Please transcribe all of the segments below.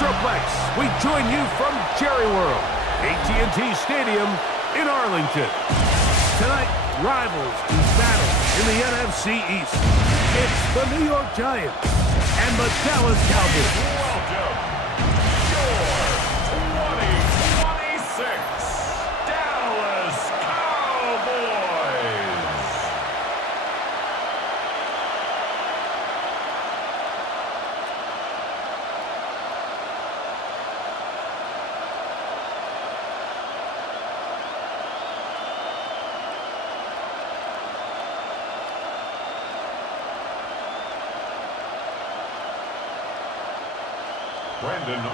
Metroplex, we join you from Jerry World, AT&T Stadium in Arlington. Tonight, rivals do battle in the NFC East. It's the New York Giants and the Dallas Cowboys. Welcome, your 2026 Dallas Cowboys.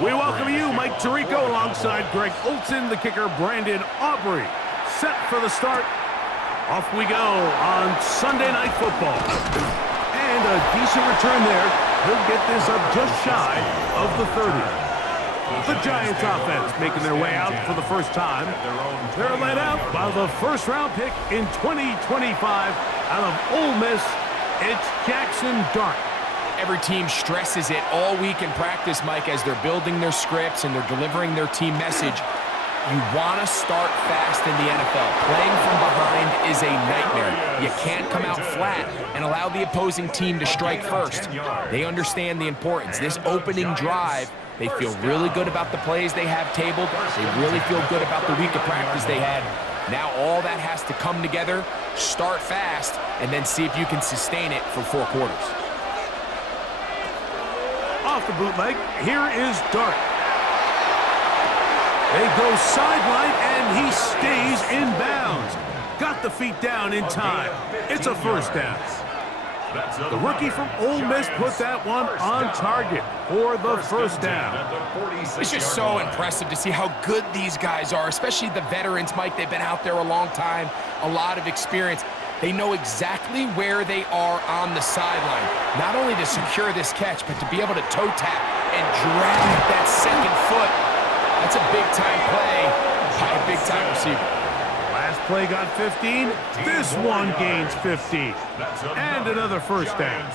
We welcome you, Mike Tirico, alongside Greg Olson, the kicker, Brandon Aubrey. Set for the start. Off we go on Sunday Night Football. And a decent return there. He'll get this up just shy of the 30. The Giants offense making their way out for the first time. They're led out by the first-round pick in 2025 out of Ole Miss. It's Jackson Dart. Every team stresses it all week in practice, Mike, as they're building their scripts and they're delivering their team message. You want to start fast in the NFL. Playing from behind is a nightmare. You can't come out flat and allow the opposing team to strike first. They understand the importance. This opening drive, they feel really good about the plays they have tabled. They really feel good about the week of practice they had. Now all that has to come together, start fast, and then see if you can sustain it for 4 quarters. Off the bootleg, here is Dart. They go sideline, and he stays in bounds. Got the feet down in time. It's a first down. The rookie from Ole Miss put that one on target for the first down. It's just so impressive to see how good these guys are, especially the veterans, Mike. They've been out there a long time, a lot of experience. They know exactly where they are on the sideline, not only to secure this catch, but to be able to toe tap and drag that second foot. That's a big-time play by a big-time receiver. Last play got 15. This one gains 15. And another first down.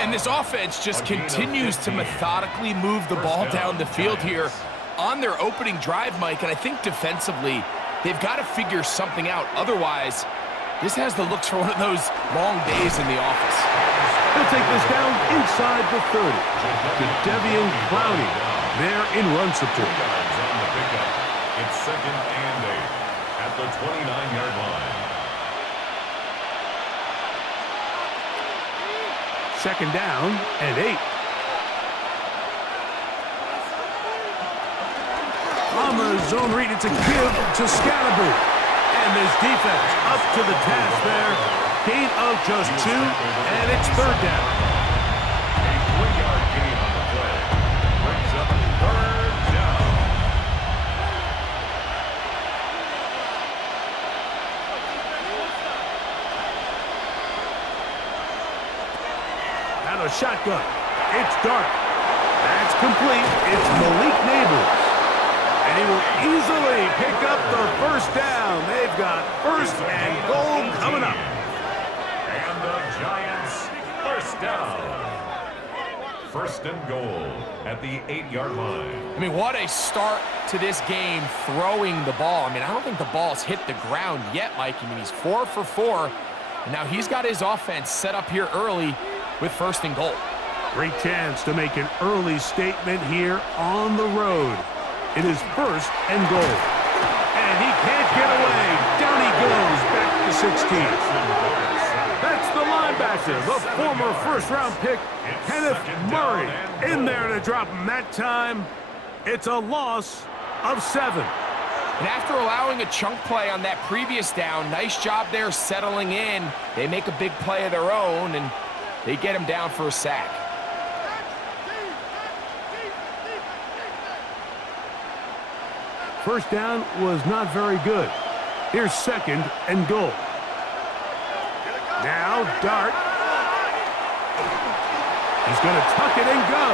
And this offense just continues to methodically move the ball down the field here on their opening drive, Mike. And I think defensively, they've got to figure something out. Otherwise, this has the looks for one of those long days in the office. They'll take this down inside the 30 to Devian Clowney there in run support. It's 2nd and 8 at the 29-yard line. 2nd down and 8. On the zone read, it's a give to Scalaboo. And this defense up to the task there. Gain of just 2, and it's 3rd down. A 3-yard gain on the play. Brings up 3rd down. Out of shotgun. It's Dart. That's complete. It's Malik Neighbors. And he will easily pick up the first down. They've got 1st and goal coming up. And the Giants, first down. 1st and goal at the 8-yard line. I mean, what a start to this game throwing the ball. I mean, I don't think the ball's hit the ground yet, Mike. I mean, he's 4 for 4. And now he's got his offense set up here early with 1st and goal. Great chance to make an early statement here on the road. It is 1st and goal. And he can't get away. Down he goes back to 16. That's the linebacker, the former first-round pick, Kenneth Murray, in there to drop him that time. It's a loss of 7. And after allowing a chunk play on that previous down, nice job there settling in. They make a big play of their own, and they get him down for a sack. First down was not very good. Here's 2nd and goal. Now Dart. He's going to tuck it and go.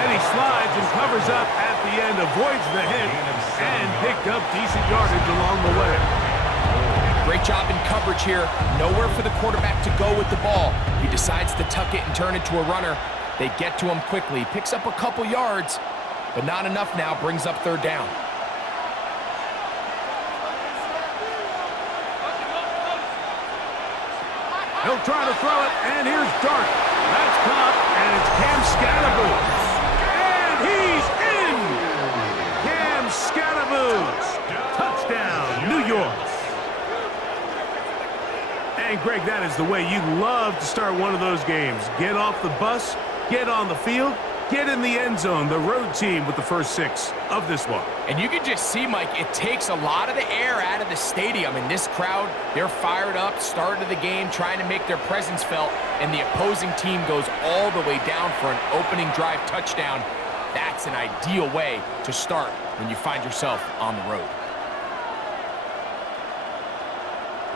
And he slides and covers up at the end, avoids the hit, and picked up decent yardage along the way. Great job in coverage here. Nowhere for the quarterback to go with the ball. He decides to tuck it and turn it to a runner. They get to him quickly, picks up a couple yards, but not enough now, brings up third down. He'll try to throw it, and here's Dart. That's caught, and it's Cam Scatterboos. And he's in! Cam Scatterboos. Touchdown, New York. And, Greg, that is the way you love to start one of those games. Get off the bus, get on the field, get in the end zone. The road team with the first 6 of this one. And you can just see, Mike, it takes a lot of the air out of the stadium. And this crowd, they're fired up, start of the game, trying to make their presence felt. And the opposing team goes all the way down for an opening drive touchdown. That's an ideal way to start when you find yourself on the road.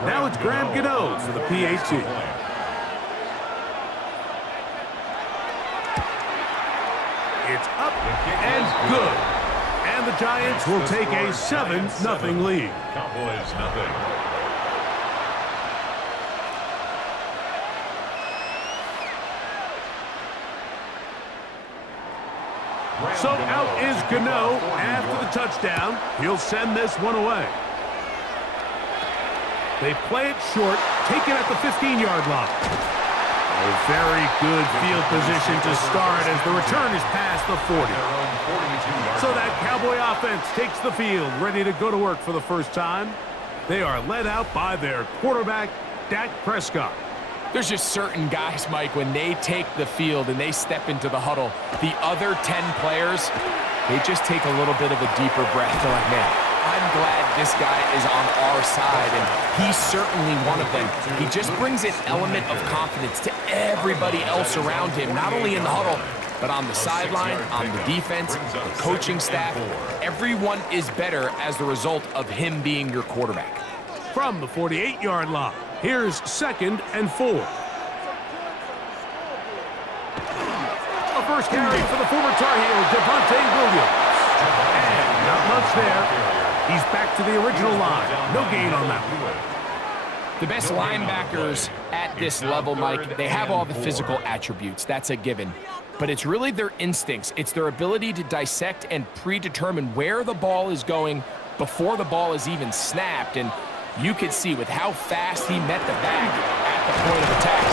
Now it's Graham Gano for the PAT. It's up and good. And the Giants will take a 7-0 lead. Cowboys nothing. So out is Gano after the touchdown. He'll send this one away. They play it short, take it at the 15-yard line. A very good field position to start as the return is past the 40. So that Cowboy offense takes the field, ready to go to work for the first time. They are led out by their quarterback, Dak Prescott. There's just certain guys, Mike, when they take the field and they step into the huddle, the other 10 players, they just take a little bit of a deeper breath. They're like, man, I'm glad this guy is on our side, and he's certainly one of them. He just brings an element of confidence to everybody else around him, not only in the huddle, but on the sideline, on the defense, the coaching staff. Everyone is better as the result of him being your quarterback. From the 48-yard line, here's 2nd and 4. A first carry for the former Tar Heel, Devontae Williams. And not much there. He's back to the original line. No gain on that one. The best linebackers at this level, Mike, they have all the physical attributes. That's a given. But it's really their instincts. It's their ability to dissect and predetermine where the ball is going before the ball is even snapped. And you could see with how fast he met the back at the point of attack,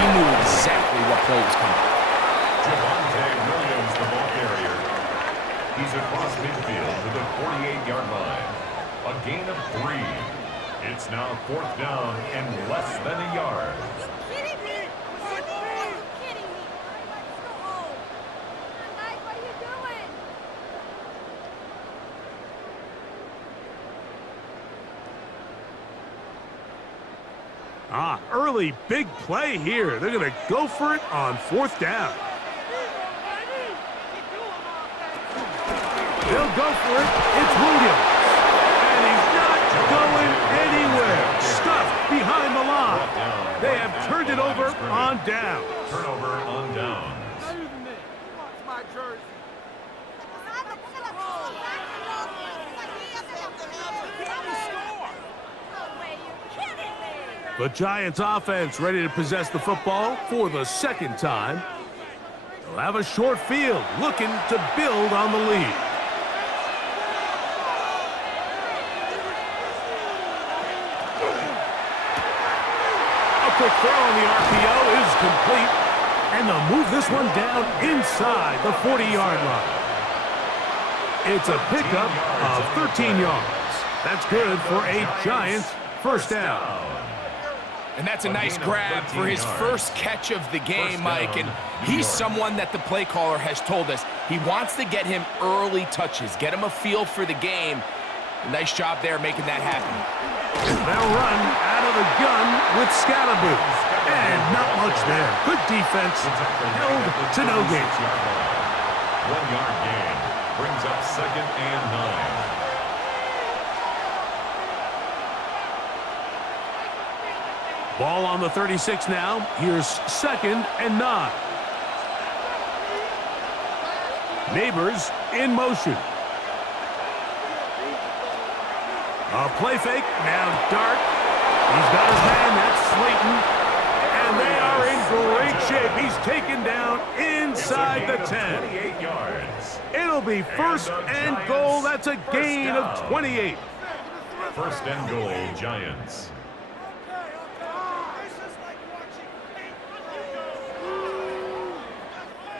he knew exactly what play was coming. Devontae Williams, the ball carrier. He's across midfield to the 48-yard line. A gain of 3. It's now 4th down and less than a yard. Early big play here. They're going to go for it on 4th down. They'll go for it. It's Williams. And he's not going anywhere. Stuffed behind the line. They have turned it over on down. Turnover on down. The Giants offense ready to possess the football for the 2nd time. They'll have a short field looking to build on the lead. A quick throw on the RPO is complete. And they'll move this one down inside the 40-yard line. It's a pickup of 13 yards. That's good for a Giants first down. And that's a nice grab for his first catch of the game, Mike. And he's someone that the play caller has told us he wants to get him early touches, get him a feel for the game. Nice job there making that happen. They'll run out of the gun with Scatterboos. And not much there. Good defense. Held to no gain. 1-yard gain brings up 2nd and 9. Ball on the 36 now. Here's 2nd and 9. Neighbors in motion. A play fake. Now Dart. He's got his man. That's Slayton. And And they are in great shape. He's taken down inside the 10. 28 yards. It'll be first and goal. That's a gain of 28. First and goal, Giants.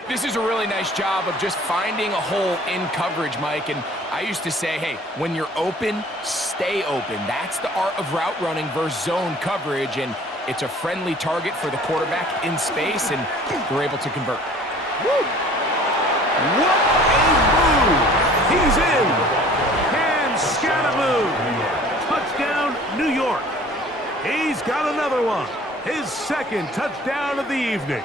This is a really nice job of just finding a hole in coverage, Mike. And I used to say, hey, when you're open, stay open. That's the art of route running versus zone coverage. And it's a friendly target for the quarterback in space, and they're able to convert. Woo! What a move! He's in! And Scataboo! Touchdown, New York. He's got another one. His second touchdown of the evening.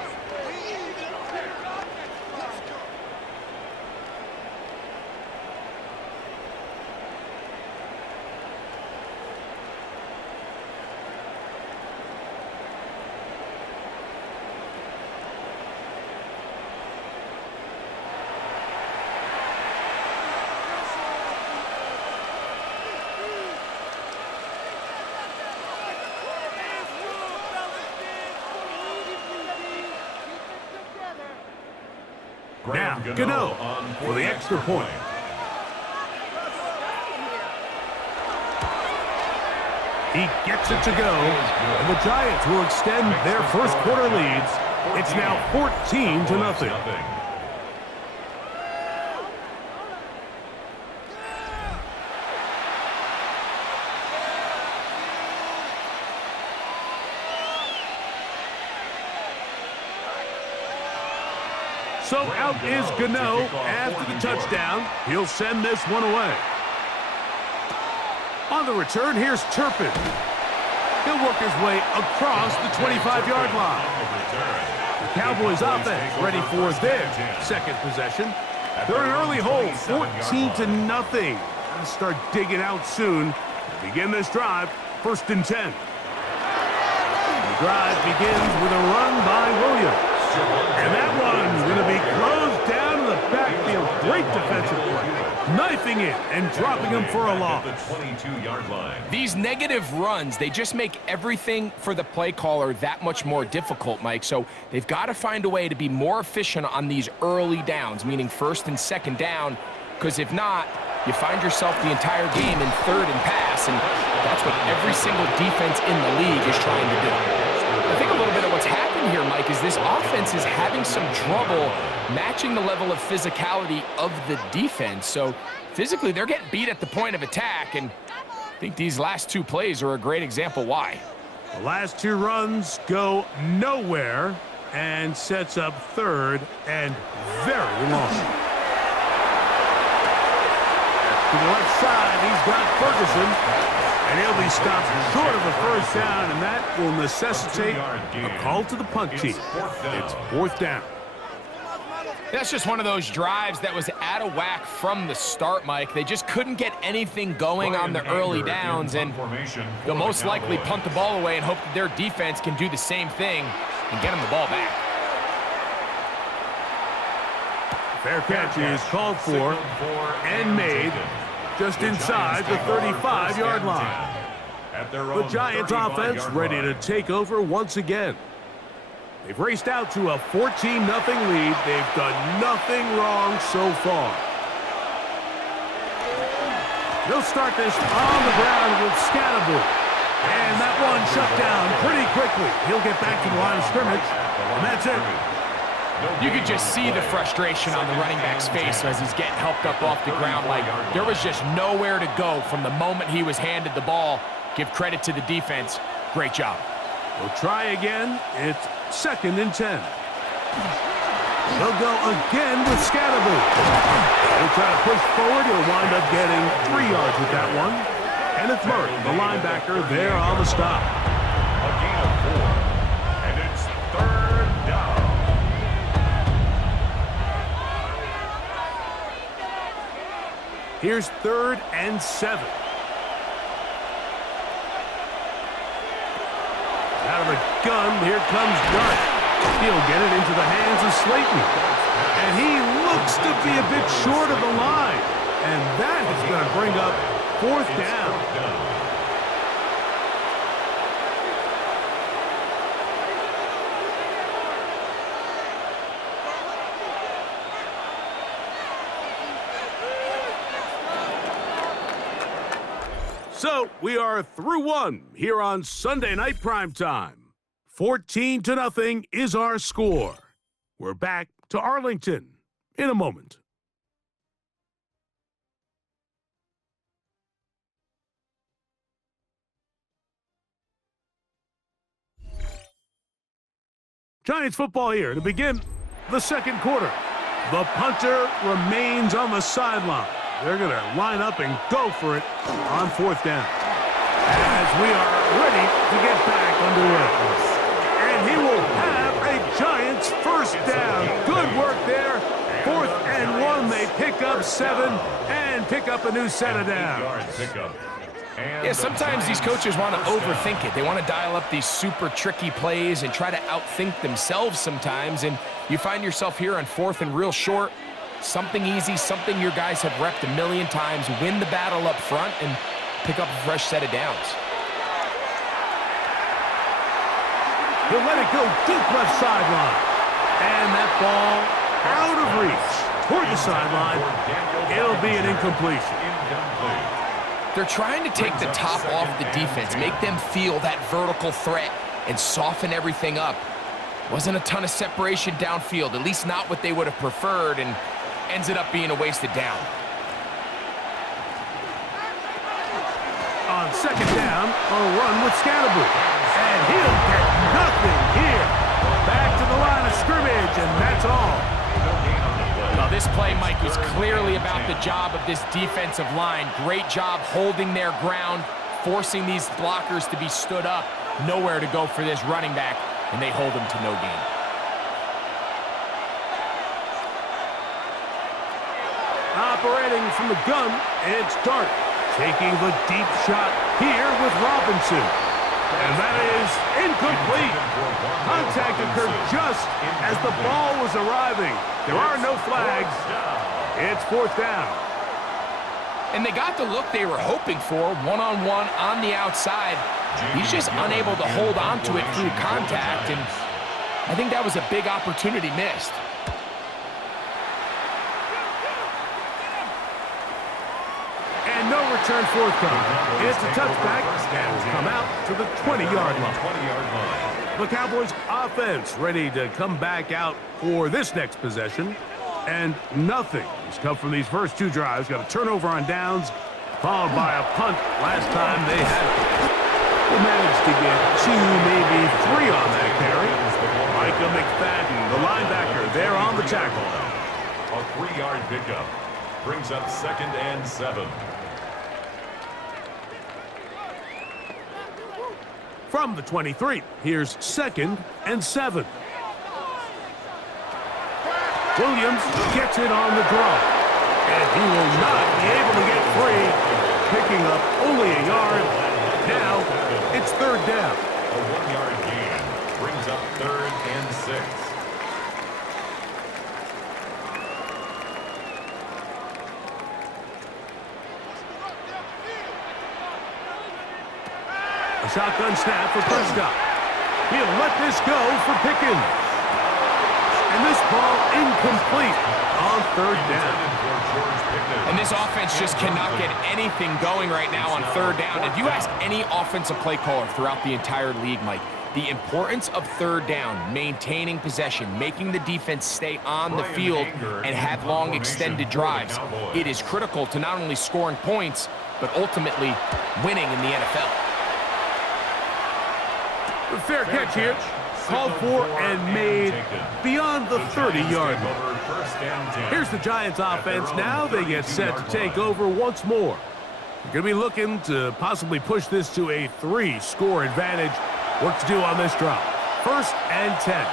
Now, Gano for the extra point. He gets it to go, and the Giants will extend their first quarter leads. It's now 14-0. So out is Gano after the touchdown. He'll send this one away. On the return, here's Turpin. He'll work his way across the 25-yard line. The Cowboys offense ready for their second possession. They're in an early hold, 14-0. Gotta start digging out soon to begin this drive. First and 10. The drive begins with a run by Williams. And that one's going to be closed down in the backfield. Great defensive play. Knifing it and dropping him for a loss. The 22-yard line. These negative runs, they just make everything for the play caller that much more difficult, Mike. So they've got to find a way to be more efficient on these early downs, meaning first and second down, because if not, you find yourself the entire game in third and pass, and that's what every single defense in the league is trying to do. I think a little bit of what's happened here, Mike, is this offense is having some trouble matching the level of physicality of the defense. So physically, they're getting beat at the point of attack, and I think these last two plays are a great example why. The last two runs go nowhere and sets up third and very long. To the left side, he's got Ferguson. And he'll be stopped short of a first down, and that will necessitate a call to the punt team. It's fourth down. That's just one of those drives that was out of whack from the start, Mike. They just couldn't get anything going on the early downs, and they'll most likely punt the ball away and hope that their defense can do the same thing and get them the ball back. Fair catch is called for and made. Just inside the 35-yard line. The Giants offense ready to take over once again. They've raced out to a 14-0 lead. They've done nothing wrong so far. They'll start this on the ground with Scataboo. And that one shut down pretty quickly. He'll get back to the line of scrimmage, and that's it. You could just see the frustration on the running back's face as he's getting helped up off the ground. Like, there was just nowhere to go from the moment he was handed the ball. Give credit to the defense. Great job. We'll try again. It's second and 10. They'll go again with Scataboo. He'll try to push forward. He'll wind up getting 3 yards with that one. Kenneth Murray, the linebacker, there on the stop. A gain of 4. And it's third down. Here's third and 7. Out of the gun, here comes Dunn. He'll get it into the hands of Slayton. And he looks to be a bit short of the line. And that is going to bring up fourth down. So we are through one here on Sunday Night Primetime. 14-0 is our score. We're back to Arlington in a moment. Giants football here to begin the second quarter. The punter remains on the sideline. They're going to line up and go for it on fourth down. As we are ready to get back underway. And he will have a Giants first down. Good work there. 4th and 1. They pick up 7 and pick up a new set of downs. Yeah, sometimes these coaches want to overthink it. They want to dial up these super tricky plays and try to outthink themselves sometimes. And you find yourself here on 4th and real short. Something easy, something your guys have repped a million times. Win the battle up front and pick up a fresh set of downs. He'll let it go deep left sideline. And that ball out of reach toward the sideline. It'll be an incompletion. They're trying to take the top off the defense, make them feel that vertical threat, and soften everything up. Wasn't a ton of separation downfield, at least not what they would have preferred, and ends it up being a wasted down. On second down, a run with Scatterboo. And he'll get nothing here. Back to the line of scrimmage, and that's all. Well, this play, Mike, was clearly about the job of this defensive line. Great job holding their ground, forcing these blockers to be stood up. Nowhere to go for this running back, and they hold him to no gain. Operating from the gun, it's Dart. Taking the deep shot here with Robinson. And that is incomplete. Contact occurred just as the ball was arriving. There are no flags. It's 4th down. And they got the look they were hoping for, one-on-one on the outside. He's just unable to hold on to it through contact, and I think that was a big opportunity missed. And no return forthcoming. It's a touchback and will come out to the 20-yard line. The Cowboys offense ready to come back out for this next possession. And nothing has come from these first two drives. Got a turnover on downs, followed by a punt last time they had it. They managed to get 2, maybe 3 on that carry. Micah McFadden, the linebacker, there on the tackle. A 3-yard pickup brings up 2nd and 7. From the 23, here's 2nd and 7. Williams gets it on the draw. And he will not be able to get free, picking up only a yard. Now, it's 3rd down. A 1-yard gain brings up 3rd and 6. A shotgun snap for Prescott. He'll let this go for Pickens. And this ball incomplete on 3rd down. And this offense just cannot get anything going right now on 3rd down. If you ask any offensive play caller throughout the entire league, Mike, the importance of 3rd down, maintaining possession, making the defense stay on the field and have long extended drives, it is critical to not only scoring points, but ultimately winning in the NFL. Fair catch here. Called for and made beyond the 30-yard line. Here's the Giants offense. Now they get set to take over once more. They're going to be looking to possibly push this to a 3-score advantage. Work to do on this drive. 1st and 10.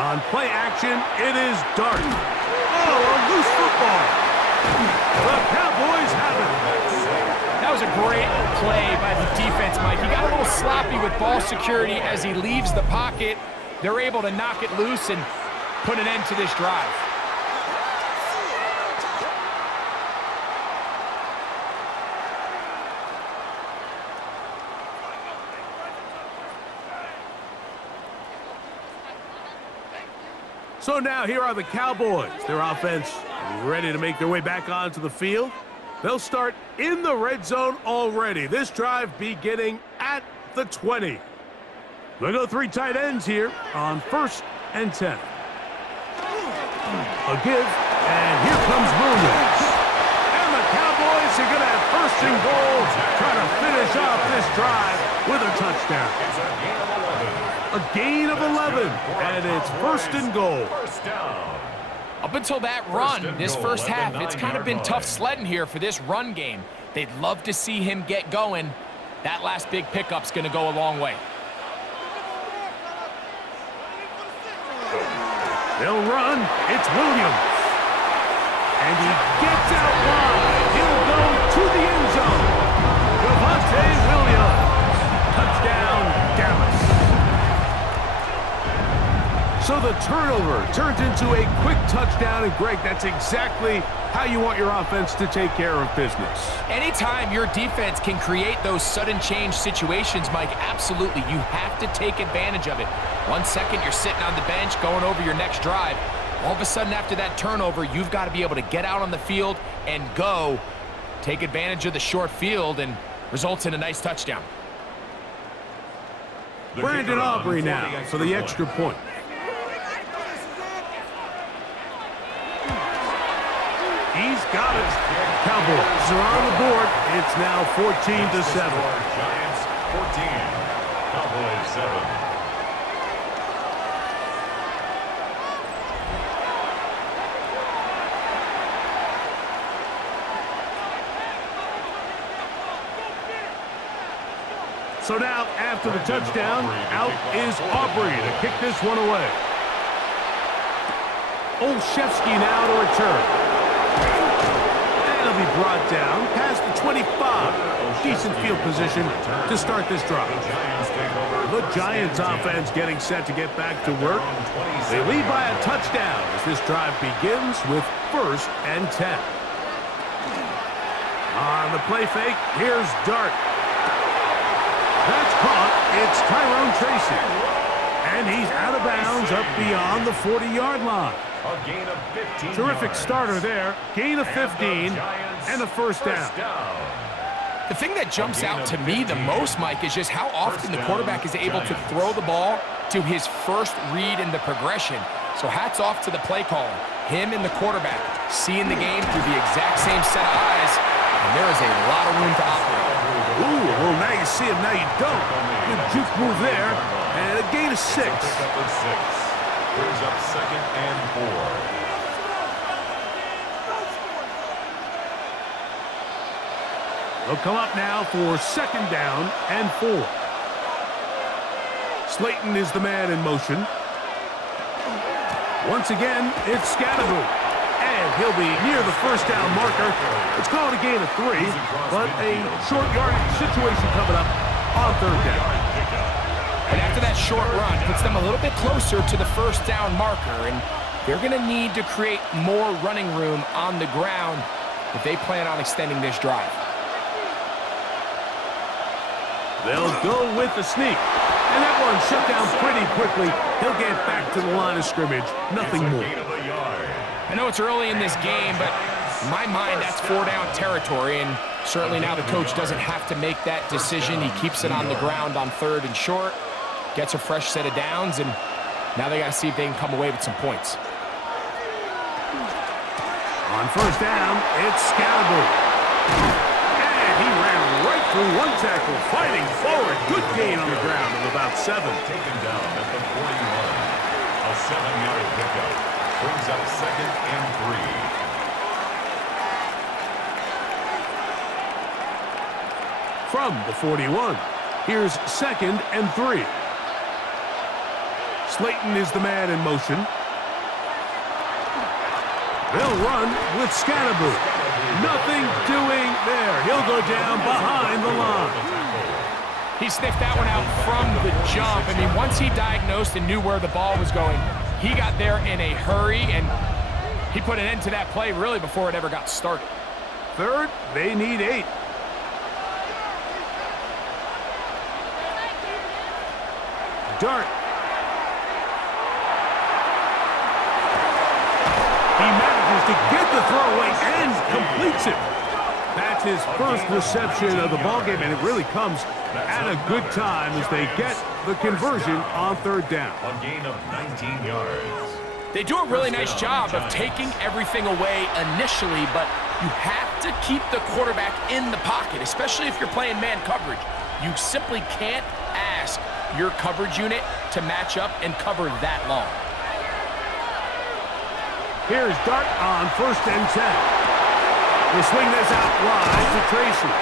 On play action, it is Dart. Oh, a loose football. The Cowboys have it. That was a great play by the defense, Mike. He got a little sloppy with ball security as he leaves the pocket. They're able to knock it loose and put an end to this drive. So now here are the Cowboys. Their offense ready to make their way back onto the field. They'll start in the red zone already. This drive beginning at the 20. We'll go 3 tight ends here on 1st and 10. A give, and here comes Williams. And the Cowboys are going to have 1st and goal, trying to finish off this drive with a touchdown. A gain of 11, and it's 1st and goal. Up until that run, this first half, it's kind of been tough sledding here for this run game. They'd love to see him get going. That last big pickup's going to go a long way. They'll run. It's Williams. And he gets out wide. He'll go to the end zone. Javonte Williams. Touchdown, Dallas. So the turnover turns into a quick touchdown. And, Greg, that's exactly how you want your offense to take care of business. Anytime your defense can create those sudden change situations, Mike, absolutely, you have to take advantage of it. 1 second, you're sitting on the bench going over your next drive. All of a sudden, after that turnover, you've got to be able to get out on the field and go. Take advantage of the short field and results in a nice touchdown. Brandon Aubrey now for the extra point. He's got it. Cowboys are on the board. It's now 14-7. Giants 14, Cowboys 7. So now, after the touchdown, out is Aubrey to kick this one away. Olszewski now to return. And he'll be brought down past the 25. Decent field position to start this drive. The Giants offense getting set to get back to work. They lead by a touchdown as this drive begins with 1st and 10. On the play fake, here's Dart. That's caught. It's Tyrone Tracy. And he's out of bounds up beyond the 40-yard line. A gain of 15 Terrific yards. starter there. Gain of 15 and a first down. The thing that jumps out to me the most, Mike, is just how often the quarterback is able to throw the ball to his first read in the progression. So hats off to the play caller. Him and the quarterback seeing the game through the exact same set of eyes, and there is a lot of room to operate. Ooh, well, now you see him, now you don't. Good juke move there, and a gain of 6. Pick up with 6. Brings up 2nd and 4. They'll come up now for 2nd down and 4. Slayton is the man in motion. Once again, it's Scattergood. And he'll be near the 1st down marker. It's called a gain of 3, but a short yardage situation coming up on 3rd down. And after that short run, puts them a little bit closer to the 1st down marker, and they're going to need to create more running room on the ground if they plan on extending this drive. They'll go with the sneak. And that one shut down pretty quickly. He'll get back to the line of scrimmage. Nothing more. I know it's early in this game, but in my mind, that's 4-down territory, and certainly now the coach doesn't have to make that decision. He keeps it on the ground on 3rd and short, gets a fresh set of downs, and now they got to see if they can come away with some points. On 1st down, it's Scalaboo. And he ran right through one tackle, fighting forward. Good gain on the ground of about 7. Taken down at the 41. A 7-yard pickup. Brings up 2nd and 3. From the 41, here's 2nd and 3. Slayton is the man in motion. They'll run with Scattergood. Nothing doing there. He'll go down behind the line. He sniffed that one out from the jump. I mean, once he diagnosed and knew where the ball was going, he got there in a hurry, and he put an end to that play really before it ever got started. 3rd, they need 8. Dart. He manages to get the throw away and completes it. That's his first reception of the ballgame, and it really comes at a good time as they get the conversion on third down. A gain of 19 yards. They do a really nice job of taking everything away initially, but you have to keep the quarterback in the pocket, especially if you're playing man coverage. You simply can't ask your coverage unit to match up and cover that long. Here's Dart on 1st and 10. We'll swing this out wide to Tracy.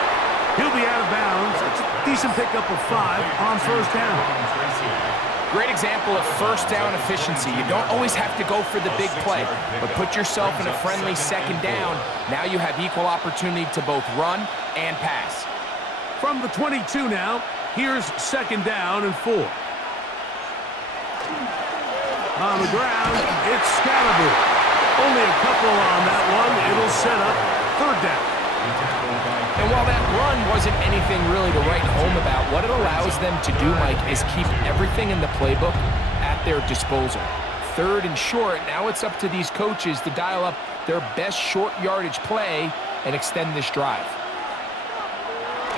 He'll be out of bounds. It's a decent pickup of 5 on 1st down. Great example of first down efficiency. You don't always have to go for the big play, but put yourself in a friendly second down. Now you have equal opportunity to both run and pass. From the 22 now, here's 2nd down and 4. On the ground, it's Scatterby. Only a couple on that one. It'll set up 3rd down. And while that run wasn't anything really to write home about, what it allows them to do, Mike, is keep everything in the playbook at their disposal. 3rd and short, now it's up to these coaches to dial up their best short yardage play and extend this drive.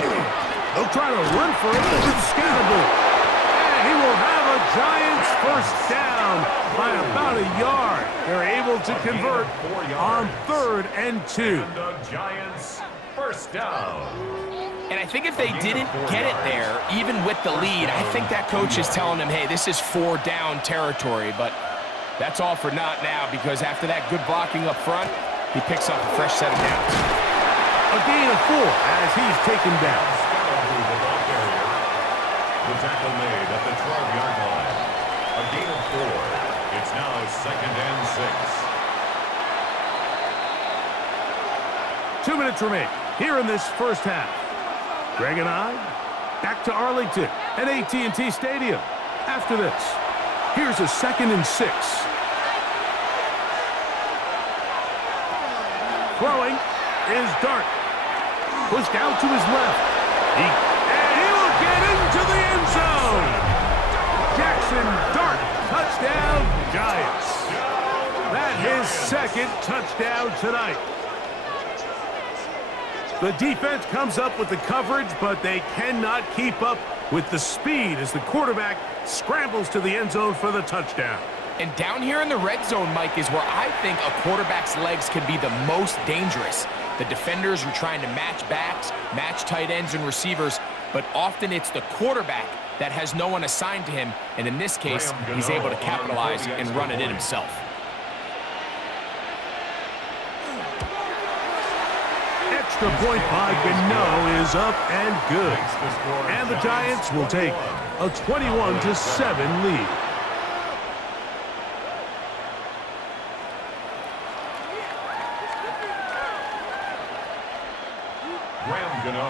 They'll try to run for it with Scatterby. And he will have a Giants first down by about a yard. They're able to convert on 3rd and 2. And the Giants first down. And I think if they didn't get it there, even with the lead, I think that coach is telling them, hey, this is 4 down territory. But that's all for naught now, because after that good blocking up front, he picks up a fresh set of downs. A gain of 4 as he's taken down. The tackle made at the 12-yard line. A gain of 4. It's now 2nd and 6. 2 minutes remain here in this first half. Greg and I back to Arlington at AT&T Stadium. After this, here's a 2nd and 6. Throwing is Dart. Pushed out to his left. And he will get into the end zone. Jackson Dart, touchdown, Giants. That his 2nd touchdown tonight. The defense comes up with the coverage, but they cannot keep up with the speed as the quarterback scrambles to the end zone for the touchdown. And down here in the red zone, Mike, is where I think a quarterback's legs can be the most dangerous. The defenders are trying to match backs, match tight ends and receivers, but often it's the quarterback that has no one assigned to him, and in this case, he's able to capitalize and run it in himself. Extra point by Gano is up and good. And the Giants will take a 21-7 lead.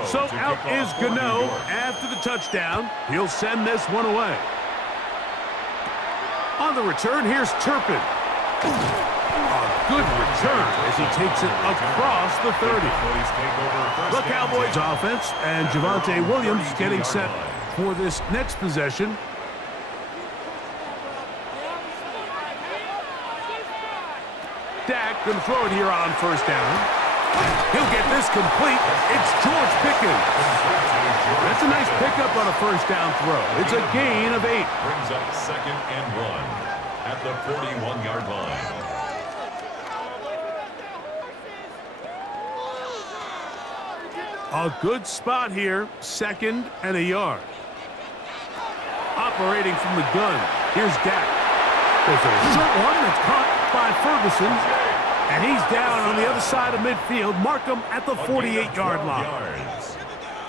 So out is Gano after the touchdown. He'll send this one away. On the return, here's Turpin. A good return as he takes it across the 30. The Cowboys offense and Javonte Williams getting set for this next possession. Dak going to throw it here on 1st down. He'll get this complete. It's George Pickens. That's a nice pickup on a 1st down throw. It's a gain of 8. Brings up 2nd and 1 at the 41-yard line. A good spot here, 2nd and a yard. Operating from the gun, here's Dak. There's a short one that's caught by Ferguson. And he's down on the other side of midfield. Mark him at the 48-yard line.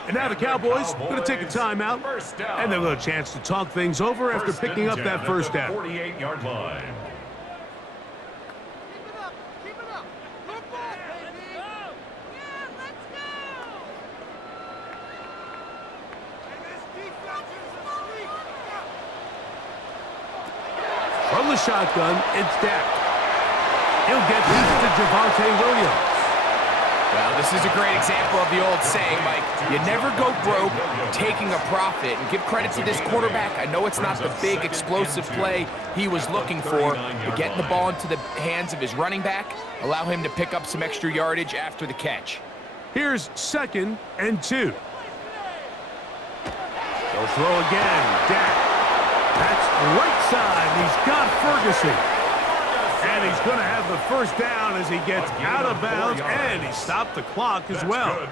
And now the Cowboys going to take a timeout. And they'll have a chance to talk things over after picking up that 1st down. 48-yard line. From the shotgun, it's Dak. He'll get this to Javonte Williams. Well, this is a great example of the old saying, Mike, you never go broke taking a profit. And give credit to this quarterback. I know it's not the big explosive play he was looking for, but getting the ball into the hands of his running back, allow him to pick up some extra yardage after the catch. Here's 2nd and 2. They'll throw again. Dak. That's right side. He's got Ferguson. And he's going to have the first down as he gets out of bounds, and he stopped the clock as well.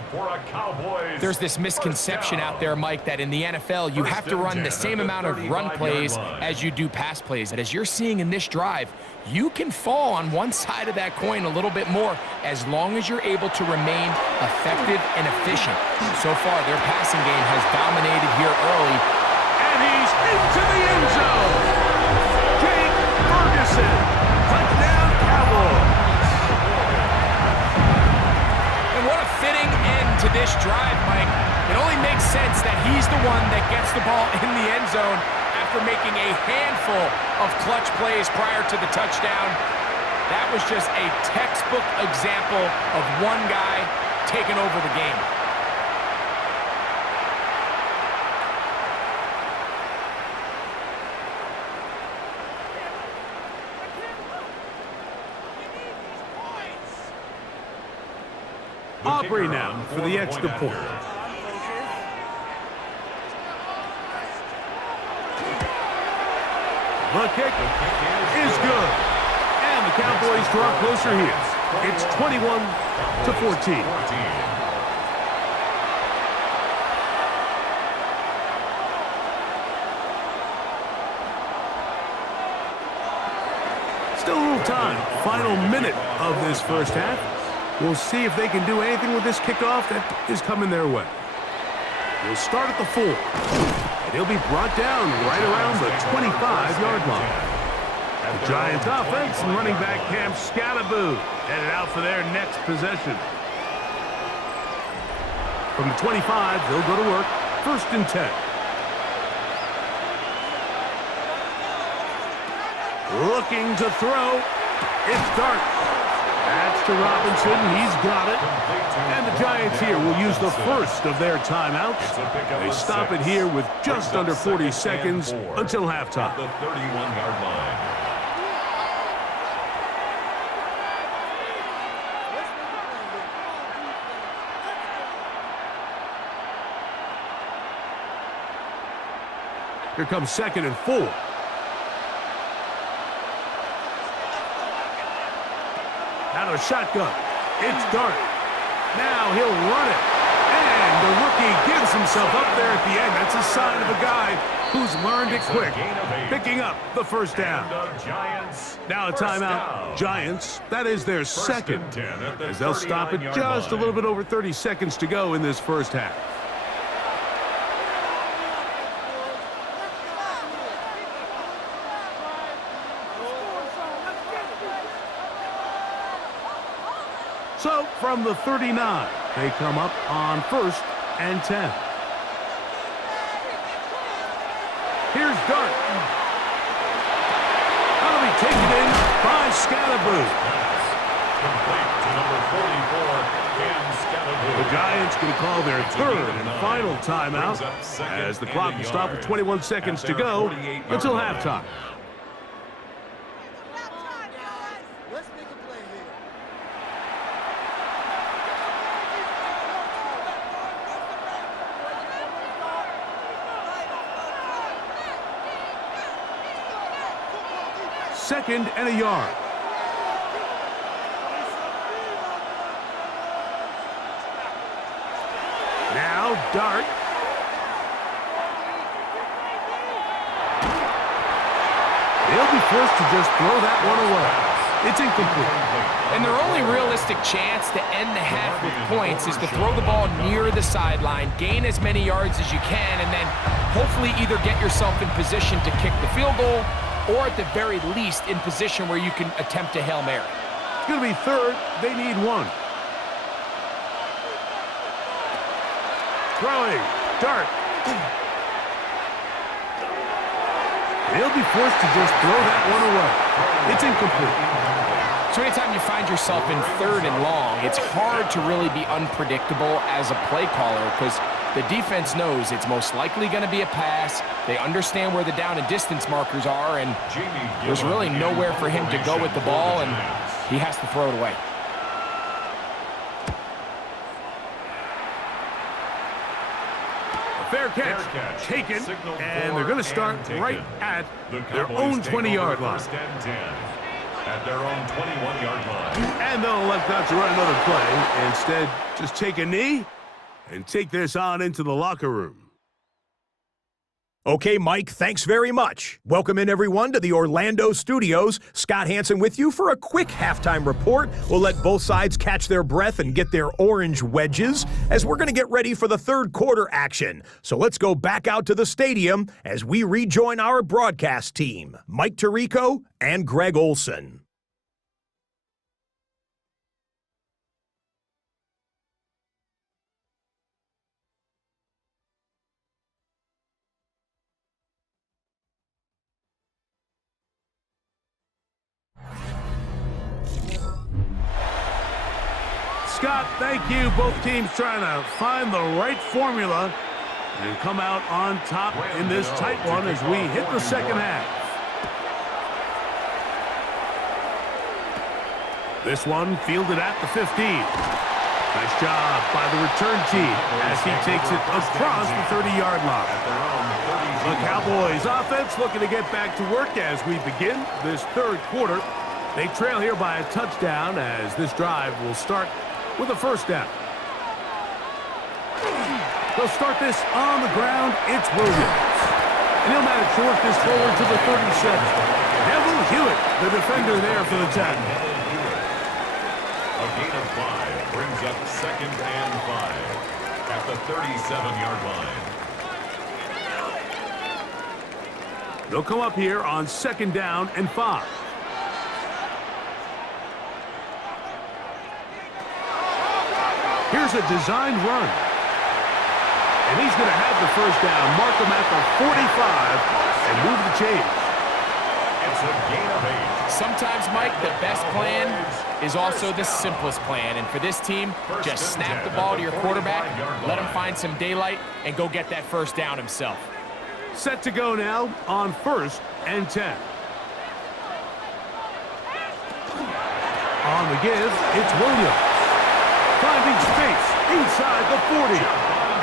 There's this misconception out there, Mike, that in the NFL you have to run the same amount of run plays as you do pass plays. And as you're seeing in this drive, you can fall on one side of that coin a little bit more as long as you're able to remain effective and efficient. So far, their passing game has dominated here early. And he's into the end zone. Jake Ferguson. Touchdown, Cowboys. And what a fitting end to this drive, Mike. It only makes sense that he's the one that gets the ball in the end zone after making a handful of clutch plays prior to the touchdown. That was just a textbook example of one guy taking over the game. Aubrey now for the extra point. The kick is good. And the Cowboys draw closer here. It's 21-14. Still a little time. Final minute of this first half. We'll see if they can do anything with this kickoff that is coming their way. We'll start at the 4. And he'll be brought down right around the 25-yard line. The Giants offense and running back Cam Scattaboo headed out for their next possession. From the 25, they'll go to work. 1st and 10. Looking to throw. It's Dart. That's to Robinson. He's got it. And the Giants here will use the first of their timeouts. They stop it here with just under 40 seconds until halftime. The 31-yard line. Here comes 2nd and 4. Out of a shotgun. It's Dart. Now he'll run it. And the rookie gives himself up there at the end. That's a sign of a guy who's learned it quick. Picking up the first down. Now a timeout. Giants, that is their second. As they'll stop it just a little bit over 30 seconds to go in this first half. So, from the 39, they come up on 1st and 10. Here's Dart. That'll be taken in by Scattaboo. Complete to number 44, Cam Scattaboo. The Giants going to call their 3rd and final timeout as the clock will stop with 21 seconds to go until halftime. Second and a yard. Now Dart. They'll be forced to just throw that one away. It's incomplete. And their only realistic chance to end the half with points is to throw the ball near the sideline, gain as many yards as you can, and then hopefully either get yourself in position to kick the field goal or at the very least in position where you can attempt a Hail Mary. It's going to be 3rd. They need 1. Throwing. Dart. They'll be forced to just throw that one away. It's incomplete. So anytime you find yourself in 3rd and long, it's hard to really be unpredictable as a play caller because the defense knows it's most likely going to be a pass. They understand where the down and distance markers are, and there's really nowhere for him to go with the ball, and he has to throw it away. Fair catch, taken, and they're going to start right at their own 20-yard line. First and 10 at their own 21-yard line. And they'll elect not to run another play. Instead, just take a knee and take this on into the locker room. Okay, Mike, thanks very much. Welcome in, everyone, to the Orlando studios. Scott Hansen with you for a quick halftime report. We'll let both sides catch their breath and get their orange wedges as we're going to get ready for the third quarter action. So let's go back out to the stadium as we rejoin our broadcast team, Mike Tirico and Greg Olson. Scott, thank you. Both teams trying to find the right formula and come out on top in this tight one as we hit the second half. This one fielded at the 15. Nice job by the return team as he takes it across the 30-yard line. The Cowboys offense looking to get back to work as we begin this third quarter. They trail here by a touchdown as this drive will start with a first down. They'll start this on the ground. It's Williams. And he'll manage to work this forward to the 37. Neville Hewitt, the defender there for the tackle. A gain of 5 brings up second and 5 at the 37-yard line. They'll come up here on second down and 5. Here's a designed run. And he's going to have the first down, mark him at the 45, and move the chains. It's a gain of 8. Sometimes, Mike, the best plan is also the simplest plan. And for this team, just snap the ball to your quarterback, let him find some daylight, and go get that first down himself. Set to go now on first and 10. On the give, it's Williams. Finding space inside the 40.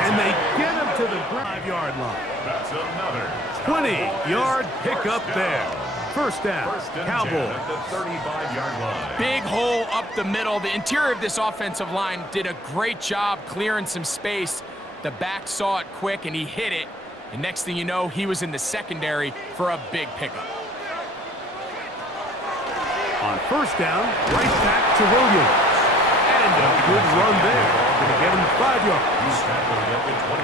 And they get him to the 5-yard line. That's another 20-yard pickup there. First down, Cowboys. At the 35-yard line. Big hole up the middle. The interior of this offensive line did a great job clearing some space. The back saw it quick, and he hit it. And next thing you know, he was in the secondary for a big pickup. On first down, right back to Williams. And a good run there. Going to get him 5 yards.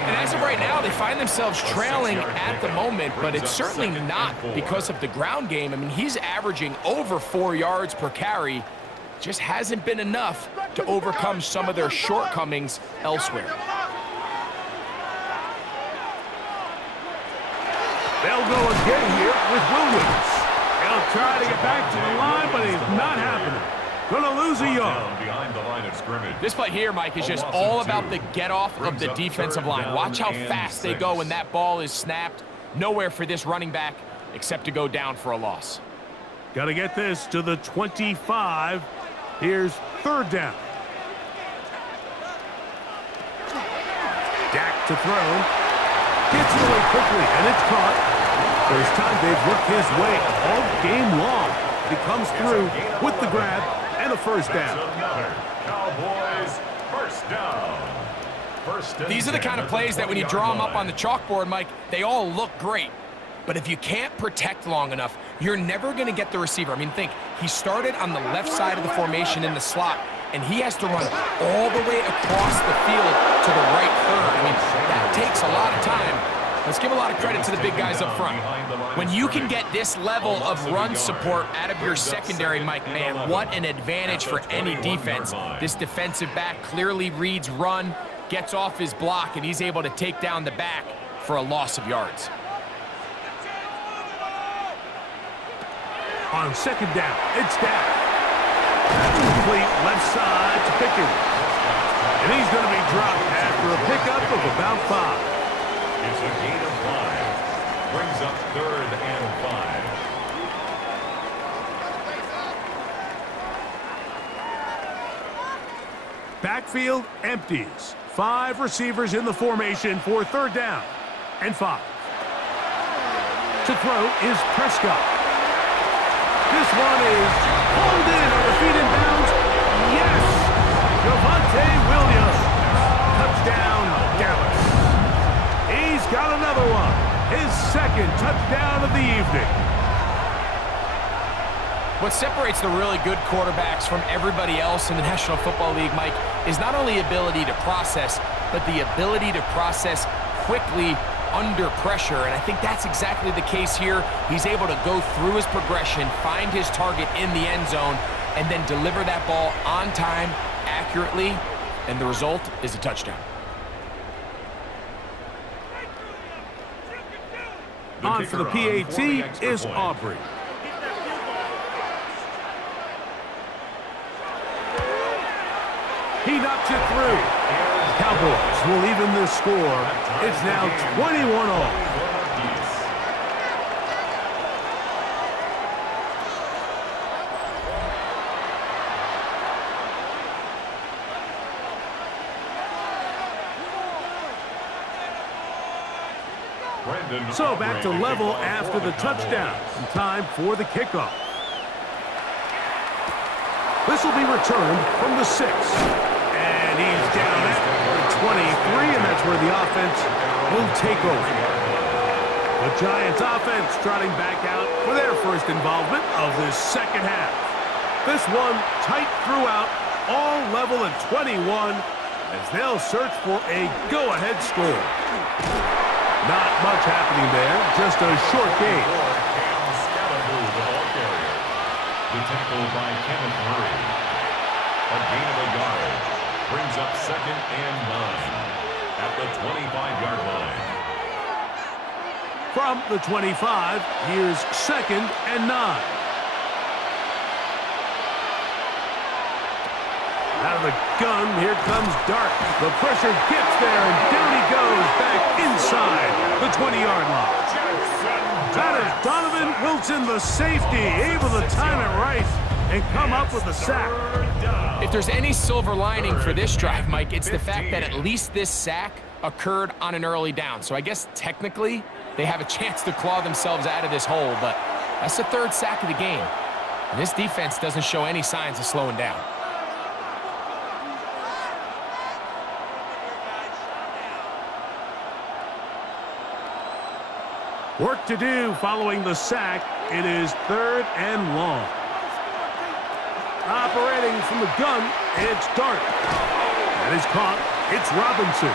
And as of right now, they find themselves trailing at the moment, but it's certainly not because of the ground game. I mean, he's averaging over 4 yards per carry. Just hasn't been enough to overcome some of their shortcomings elsewhere. They'll go again here with Williams. He'll try to get back to the line, but it's not happening. Going to lose a yard. Behind the line of scrimmage. This play here, Mike, is just all about the get-off of the defensive line. Watch how fast they go when that ball is snapped. Nowhere for this running back except to go down for a loss. Got to get this to the 25. Here's third down. Dak to throw. Gets it away quickly, and it's caught. First time they've worked his way all game long. He comes through with the grab and a first down. Cowboys first down. These are the kind of plays that when you draw them up on the chalkboard, Mike, they all look great. But if you can't protect long enough, you're never going to get the receiver. I mean, think, he started on the left side of the formation in the slot, and he has to run all the way across the field to the right third. I mean, that takes a lot of time. Let's give a lot of credit to the big guys up front. When you can get this level of run support out of your secondary, Mike, man, what an advantage for any defense. This defensive back clearly reads run, gets off his block, and he's able to take down the back for a loss of yards. On second down, it's down. Complete left side to Pickens. And he's going to be dropped after a pickup of about 5. It's a gain of 5. Brings up third and 5. Backfield empties. 5 receivers in the formation for 3rd down and 5. To throw is Prescott. This one is pulled in on the feet and bounds. Yes! Javonte Williams. Touchdown, Dallas. He's got another one. His 2nd touchdown of the evening. What separates the really good quarterbacks from everybody else in the National Football League, Mike, is not only ability to process, but the ability to process quickly under pressure. And I think that's exactly the case here. He's able to go through his progression, find his target in the end zone, and then deliver that ball on time, accurately, and the result is a touchdown. On for the PAT is Aubrey. He knocks it through. The Cowboys will even this score. It's now 21 all. So back to level after the touchdown. Time for the kickoff. This will be returned from the 6. And he's down at the 23, and that's where the offense will take over. The Giants offense trotting back out for their first involvement of this 2nd half. This one tight throughout, all level at 21, as they'll search for a go-ahead score. Not much happening there, just a short game. The tackle by Kenneth Murray. A gain of a yard. Brings up 2nd and 9 at the 25-yard line. From the 25, here's 2nd and 9. Out of the gun, here comes Dart. The pressure gets there, and down he goes back inside the 20-yard line. That is Donovan Wilson, the safety, able to time it right and come up with a sack. If there's any silver lining for this drive, Mike, it's the fact that at least this sack occurred on an early down. So I guess technically they have a chance to claw themselves out of this hole, but that's the 3rd sack of the game. And this defense doesn't show any signs of slowing down. Work to do following the sack. It is 3rd and long. Operating from the gun, it's Dart. That is caught. It's Robinson.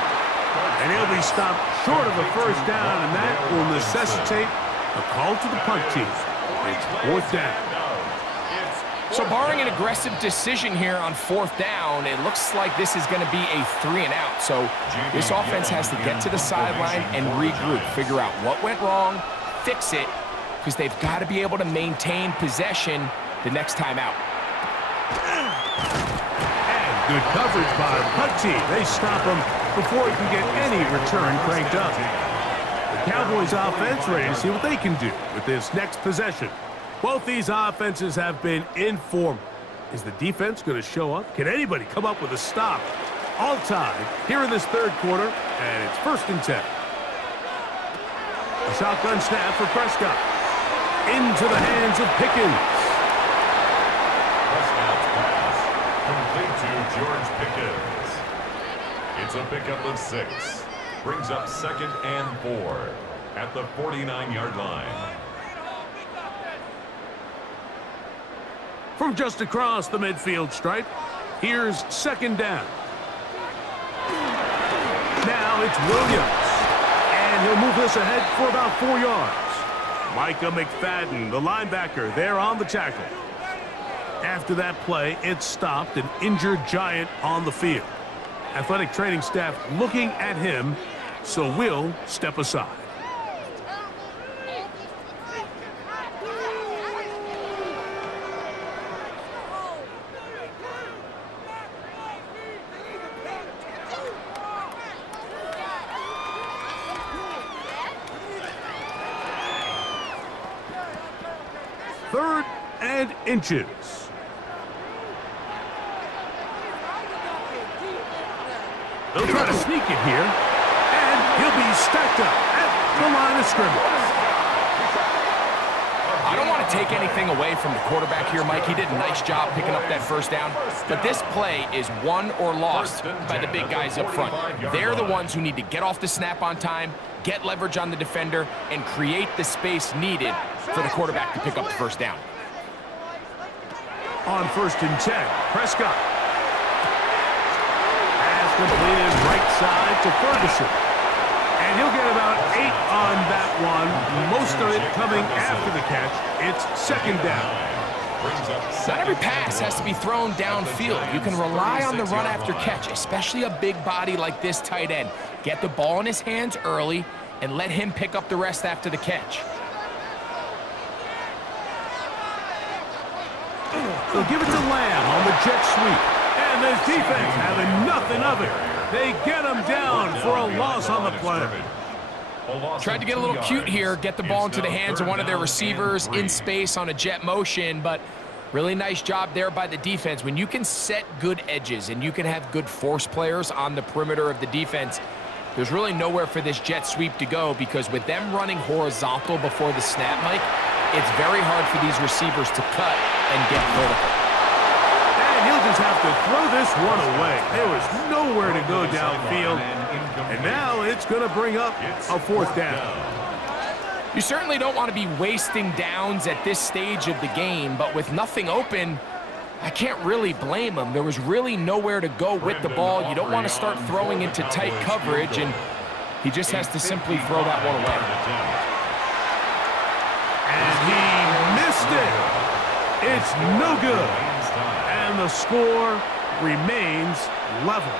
And he'll be stopped short of a 1st down, and that will necessitate a call to the punt team. It's 4th down. So barring an aggressive decision here on 4th down, it looks like this is going to be a 3 and out. So this offense has to get to the sideline and regroup, figure out what went wrong, fix it, because they've got to be able to maintain possession the next time out. And good coverage by the punt team. They stop him before he can get any return cranked up. The Cowboys offense ready to see what they can do with this next possession. Both these offenses have been in form. Is the defense going to show up? Can anybody come up with a stop? All tied here in this 3rd quarter, and it's 1st and 10. A shotgun snap for Prescott. Into the hands of Pickens. Prescott's pass complete to George Pickens. It's a pickup of 6. Brings up 2nd and 4 at the 49-yard line. From just across the midfield stripe, here's 2nd down. Now it's Williams. And he'll move this ahead for about 4 yards. Micah McFadden, the linebacker, there on the tackle. After that play, it stopped an injured Giant on the field. Athletic training staff looking at him, so we'll step aside. Third and inches. They'll try to sneak it here, and he'll be stacked up at the line of scrimmage. I don't want to take anything away from the quarterback here, Mike. He did a nice job picking up that first down. But this play is won or lost by the big guys up front. They're the ones who need to get off the snap on time, get leverage on the defender, and create the space needed for the quarterback to pick up the first down. On 1st and 10, Prescott. Pass completed right side to Ferguson. And he'll get about 8 on that one. Most of it coming after the catch. It's 2nd down. Not every pass has to be thrown downfield. You can rely on the run after catch, especially a big body like this tight end. Get the ball in his hands early and let him pick up the rest after the catch. They'll give it to Lamb on the jet sweep. And this defense having nothing of it. They get him down for a loss on the play. Tried to get a little cute here, get the ball into the hands of one of their receivers in space on a jet motion, but really nice job there by the defense. When you can set good edges and you can have good force players on the perimeter of the defense, there's really nowhere for this jet sweep to go, because with them running horizontal before the snap, Mike, it's very hard for these receivers to cut and get vertical. And he'll just have to throw this one away. There was nowhere to go downfield. And now it's going to bring up a 4th down. You certainly don't want to be wasting downs at this stage of the game, but with nothing open, I can't really blame him. There was really nowhere to go with the ball. You don't want to start throwing into tight coverage, and he just has to simply throw that one away. And he missed it. It's no good. And the score remains level.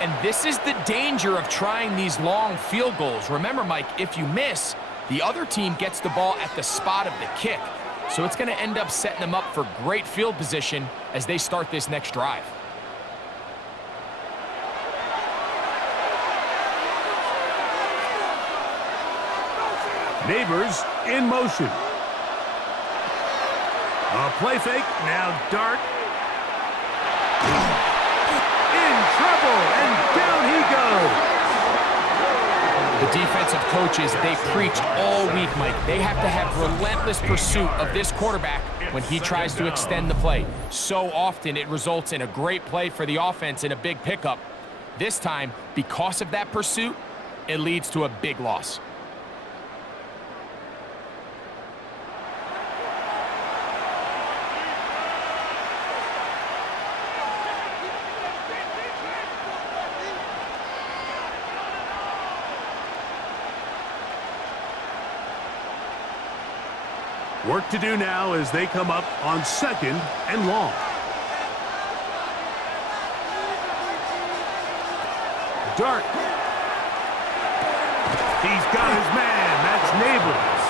And this is the danger of trying these long field goals. Remember, Mike, if you miss, the other team gets the ball at the spot of the kick. So it's going to end up setting them up for great field position as they start this next drive. Neighbors in motion. A play fake, now Dart. In trouble, and down he goes. The defensive coaches, they preached all week, Mike. They have to have relentless pursuit of this quarterback when he tries to extend the play. So often it results in a great play for the offense and a big pickup. This time, because of that pursuit, it leads to a big loss. Work to do now as they come up on 2nd and long. Dart. He's got his man. That's Neighbors.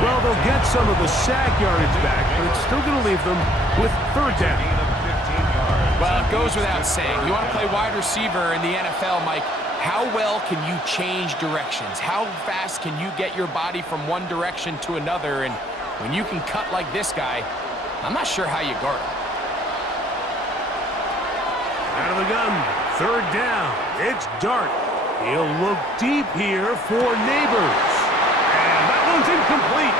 Well, they'll get some of the sack yardage back, but it's still going to leave them with 3rd down. Well, it goes without saying. You want to play wide receiver in the NFL, Mike. How well can you change directions? How fast can you get your body from one direction to another? And when you can cut like this guy, I'm not sure how you guard him. Out of the gun, 3rd down. It's Dart. He'll look deep here for Neighbors. And that one's incomplete.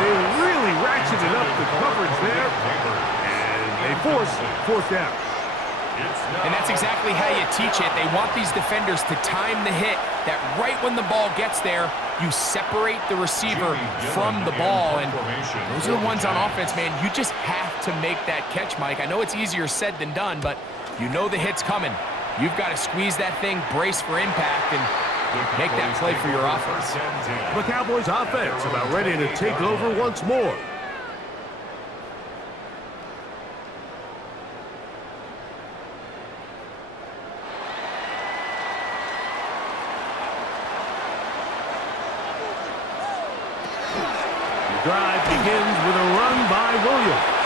They really ratcheted up the coverage there. And they force 4th down. And that's exactly how you teach it. They want these defenders to time the hit, that right when the ball gets there, you separate the receiver from the ball. And those are the ones on offense, man. You just have to make that catch, Mike. I know it's easier said than done, but you know the hit's coming. You've got to squeeze that thing, brace for impact, and make that play for your offense. The Cowboys offense about ready to take over once more. The drive begins with a run by Williams.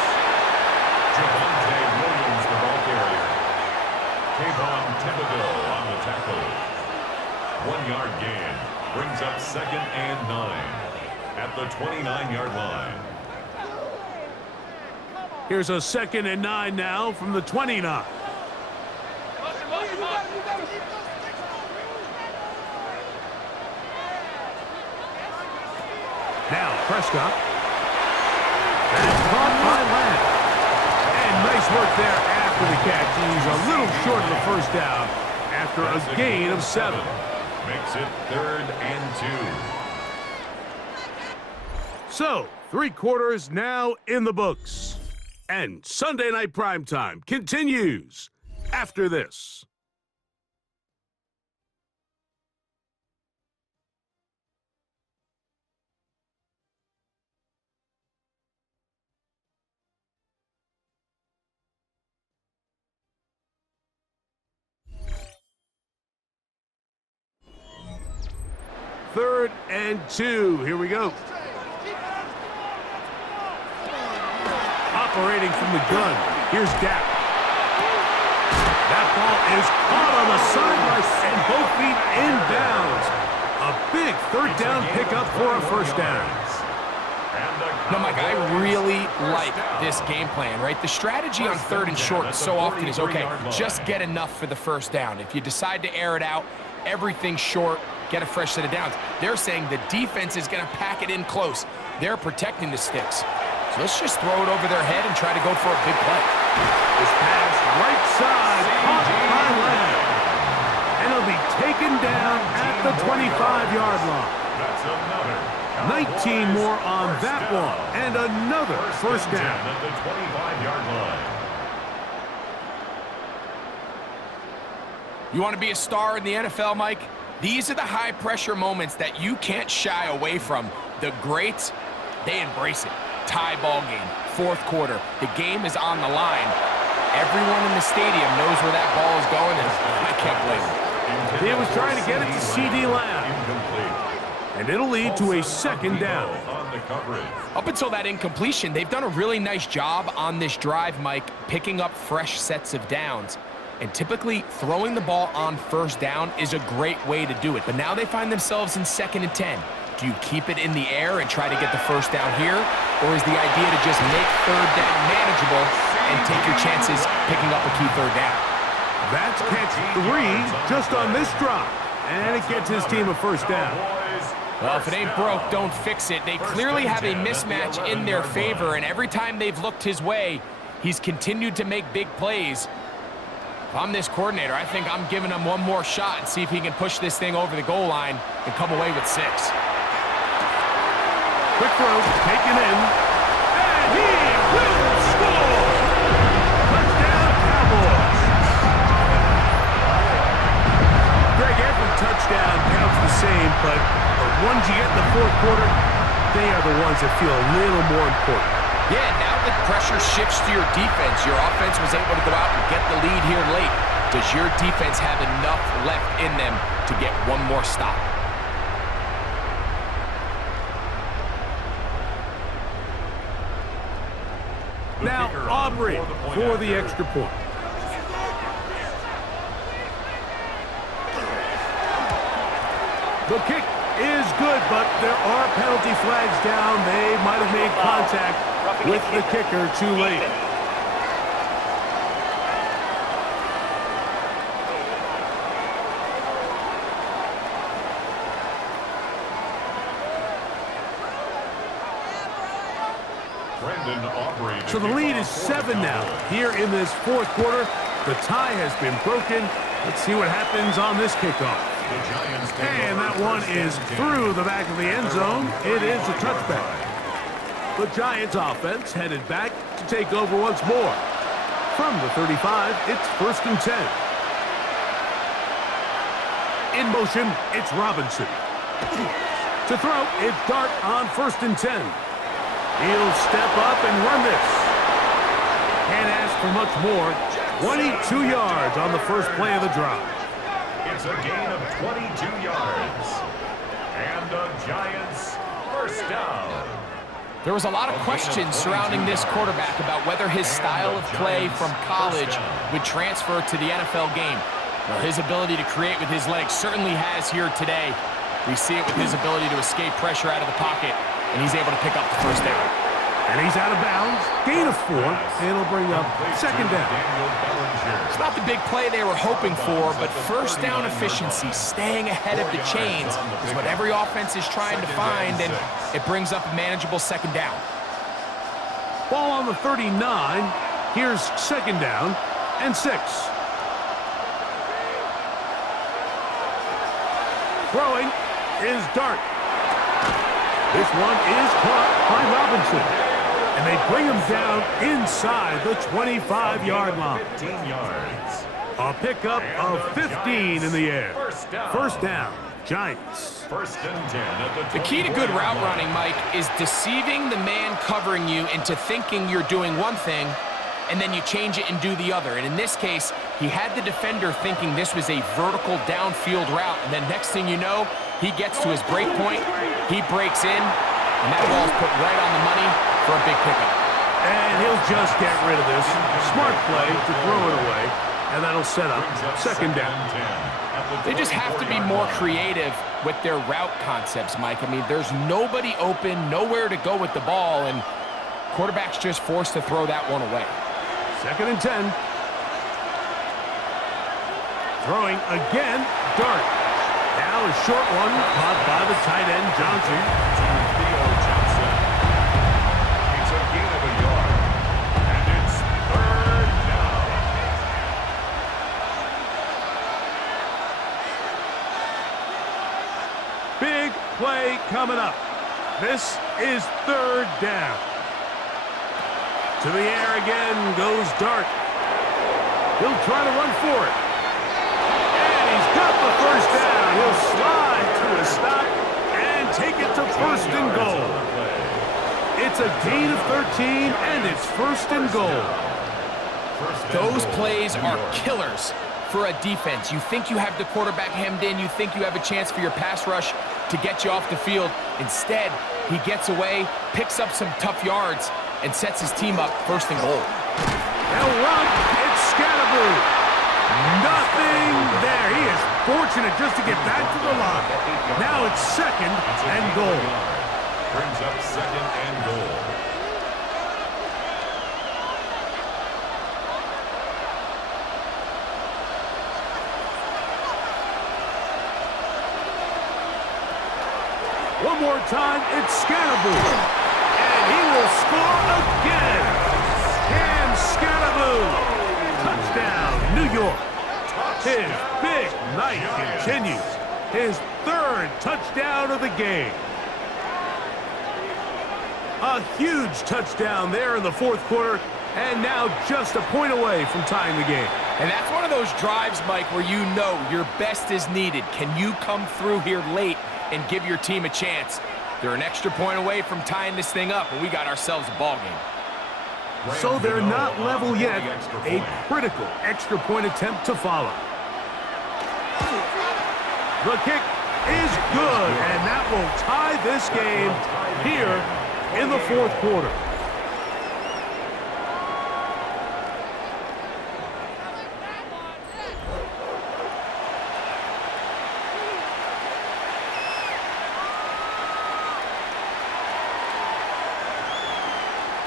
Williams, the ball carrier. on the tackle. 1-yard gain brings up 2nd and 9 at the 29-yard line. Here's a 2nd and 9 now from the 29. Now, Prescott. That's caught by Lamb. And nice work there after the catch. He's a little short of the first down after a gain of 7. Makes it 3rd and 2. So, 3 quarters now in the books. And Sunday Night Primetime continues after this. Third and 2. Here we go. Operating from the gun. Here's Dak. That ball is caught on the sideline and both feet inbounds. A big 3rd down pickup for a 1st down. No, Mike, I really like this game plan, right? The strategy on 3rd and short so often is, okay, just get enough for the 1st down. If you decide to air it out, everything short, get a fresh set of downs. They're saying the defense is going to pack it in close. They're protecting the sticks. So let's just throw it over their head and try to go for a big play. This pass right side, caught by Lamb. And it'll be taken down at the 25-yard line. That's another 19 more on that one. And another 1st down. At the 25-yard line. You want to be a star in the NFL, Mike? These are the high-pressure moments that you can't shy away from. The greats, they embrace it. Tie ball game, 4th quarter. The game is on the line. Everyone in the stadium knows where that ball is going, and I can't blame him. He was trying to get it to C.D. Lamb. And it'll lead to a 2nd down. Up until that incompletion, they've done a really nice job on this drive, Mike, picking up fresh sets of downs. And typically, throwing the ball on 1st down is a great way to do it. But now they find themselves in 2nd and 10. Do you keep it in the air and try to get the 1st down here? Or is the idea to just make 3rd down manageable and take your chances picking up a key 3rd down? That's catch 3 just on this drop. And it gets his team a 1st down. Well, if it ain't broke, don't fix it. They clearly have a mismatch in their favor, and every time they've looked his way, he's continued to make big plays. If I'm this coordinator, I think I'm giving him one more shot and see if he can push this thing over the goal line and come away with 6. Quick throw, taken in, and he will score! Touchdown, Cowboys! Greg, every touchdown counts the same, but the ones you get in the 4th quarter, they are the ones that feel a little more important. Yeah, now the pressure shifts to your defense. Your offense was able to go out and get the lead here late. Does your defense have enough left in them to get one more stop? Now, Aubrey for the extra point. The kick is good, but there are penalty flags down. They might have made contact with the kicker too late. So the lead is 7 now. Here in this 4th quarter, the tie has been broken. Let's see what happens on this kickoff. And that one is through the back of the end zone. It is a touchback. The Giants offense headed back to take over once more. From the 35, it's 1st and 10. In motion, it's Robinson. To throw, it's Dart on 1st and 10. He'll step up and run this. Can't ask for much more. 22 yards on the first play of the drive. It's a gain of 22 yards. And the Giants 1st down. There was a lot of questions surrounding this quarterback about whether his style of play from college would transfer to the NFL game. Well, his ability to create with his legs certainly has here today. We see it with his ability to escape pressure out of the pocket, and he's able to pick up the 1st down. And he's out of bounds. Gain of 4. And it'll bring up second down. It's not the big play they were hoping for, but first down efficiency, staying ahead of the chains, is what every offense is trying to find, and it brings up a manageable second down. Ball on the 39. Here's second down and 6. Throwing is Dart. This one is caught by Robinson. And they bring him down inside the 25-yard line. 15 yards. A pickup of 15 in the air. First down, Giants. First and 10 at The key to good route running, Mike, is deceiving the man covering you into thinking you're doing one thing, and then you change it and do the other. And in this case, he had the defender thinking this was a vertical downfield route, and then next thing you know, he gets to his break point, he breaks in, and that ball's put right on the money for a big pickup. And he'll just get rid of this. Smart play to throw it away, and that'll set up second down. They just have to be more creative with their route concepts, Mike. I mean, there's nobody open, nowhere to go with the ball, and quarterback's just forced to throw that one away. Second and 10. Throwing again, Dart. Now a short one caught by the tight end, Johnson. It's a gain of a yard, and it's third down. Big play coming up. This is third down. To the air again goes Dart. He'll try to run for it. And he's got the first down. He'll slide to a stop and take it to first and goal. It's a gain of 13, and it's first and goal. Those plays are killers for a defense. You think you have the quarterback hemmed in. You think you have a chance for your pass rush to get you off the field. Instead, he gets away, picks up some tough yards, and sets his team up first and goal. They'll run. It's Scatterboo. Nothing there. He is fortunate just to get back to the line. Now it's second and goal. Brings up second and goal. One more time, it's Scatterboo. And he will score again. Cam Scatterboo. Touchdown, New York. His big night continues. His third touchdown of the game. A huge touchdown there in the fourth quarter, and now just a point away from tying the game. And that's one of those drives, Mike, where you know your best is needed. Can you come through here late and give your team a chance? They're an extra point away from tying this thing up, and we got ourselves a ball game. So they're not level yet. A critical extra point attempt to follow. The kick is good, and that will tie this game here in the fourth quarter.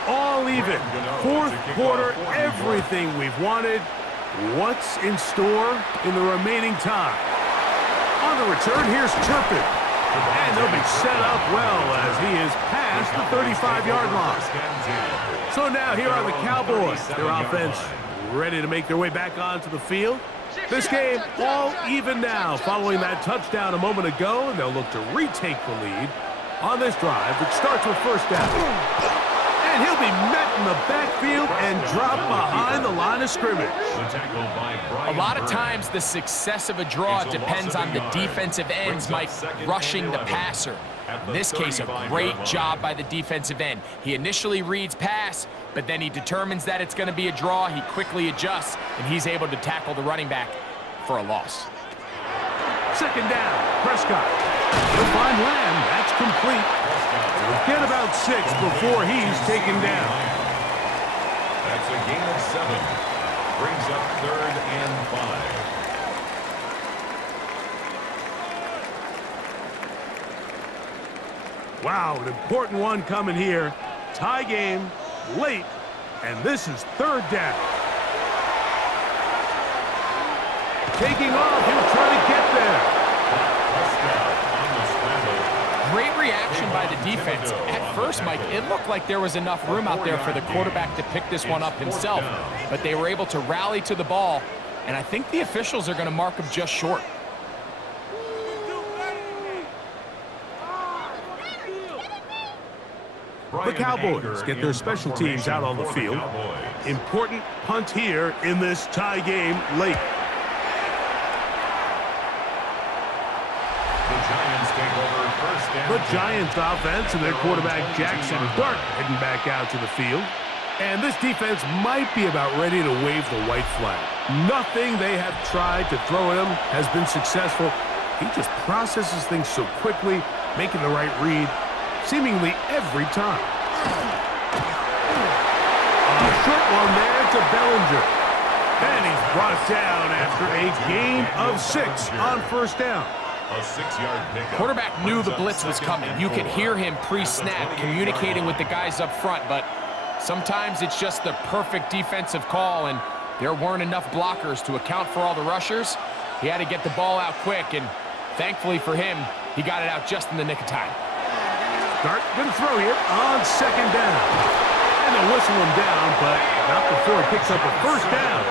All even. Fourth quarter, everything we've wanted. What's in store in the remaining time? On the return, here's Turpin. And they'll be set up well as he is past the 35-yard line. So now here are the Cowboys. Their offense ready to make their way back onto the field. This game all even now following that touchdown a moment ago, and they'll look to retake the lead on this drive, which starts with first down. And he'll be met in the backfield and dropped behind the line of scrimmage. A lot of times the success of a draw depends on the defensive ends, Mike, rushing the passer. In this case, a great job by the defensive end. He initially reads pass, but then he determines that it's going to be a draw. He quickly adjusts, and he's able to tackle the running back for a loss. Second down, Prescott. He'll find Lamb. That's complete. He'll get about 6 before he's taken down. That's a gain of 7. Brings up third and 5. Wow, an important one coming here. tie game late, and this is third down. Taking off, he'll try to get there. Great reaction by the defense. At first, Mike, it looked like there was enough room out there for the quarterback to pick this one up himself, but they were able to rally to the ball, and I think the officials are going to mark him just short. The Cowboys get their special teams out on the field. Important punt here in this tie game late. The Giants offense and their quarterback Jackson Dart heading back out to the field. And this defense might be about ready to wave the white flag. Nothing they have tried to throw at him has been successful. He just processes things so quickly, making the right read seemingly every time. A short one there to Bellinger. And he's brought down after a gain of 6 on first down. A 6-yard pickup. Quarterback knew the blitz was coming. You could hear him pre-snap communicating with the guys up front, but sometimes it's just the perfect defensive call, and there weren't enough blockers to account for all the rushers. He had to get the ball out quick, and thankfully for him, he got it out just in the nick of time. Dart going to throw here on second down. And they'll whistle him down, but not before he picks up a first down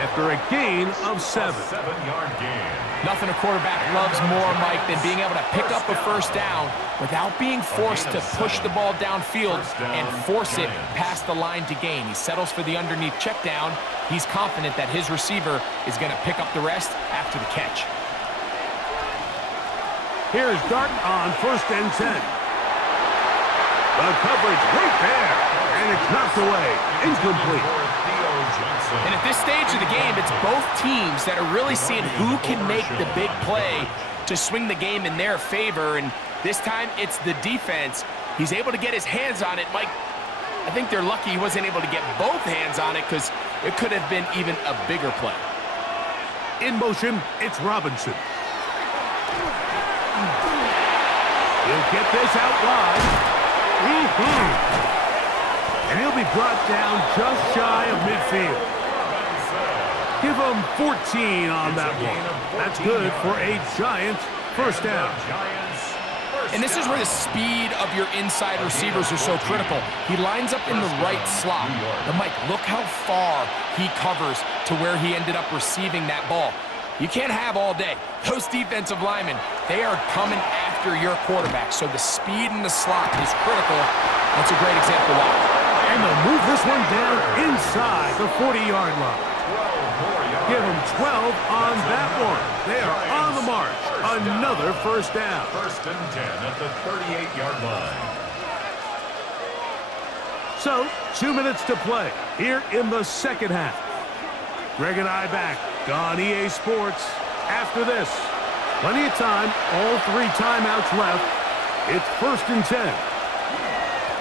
after a gain of 7. A 7-yard gain. Nothing a quarterback loves more, Mike, than being able to pick up a first down without being forced to push the ball downfield and force it past the line to gain. He settles for the underneath check down. He's confident that his receiver is going to pick up the rest after the catch. Here's Dart on first and 10. The coverage right there, and it's knocked away. Incomplete. And at this stage of the game, it's both teams that are really seeing who can make the big play to swing the game in their favor. And this time, it's the defense. He's able to get his hands on it. Mike, I think they're lucky he wasn't able to get both hands on it because it could have been even a bigger play. In motion, it's Robinson. He'll get this out wide. And he'll be brought down just shy of midfield. Give him 14 on that one. That's good for a Giants first down. And this is where the speed of your inside receivers are so critical. He lines up in the right slot. But Mike, look how far he covers to where he ended up receiving that ball. You can't have all day. Those defensive linemen, they are coming after your quarterback. So the speed in the slot is critical. That's a great example of that. And they'll move this one down inside the 40-yard line. Give them 12 on that one. They are on the march. Another first down. First and 10 at the 38-yard line. So, 2 minutes to play here in the second half. Greg and I back on EA Sports after this. Plenty of time, all 3 timeouts left. It's first and 10.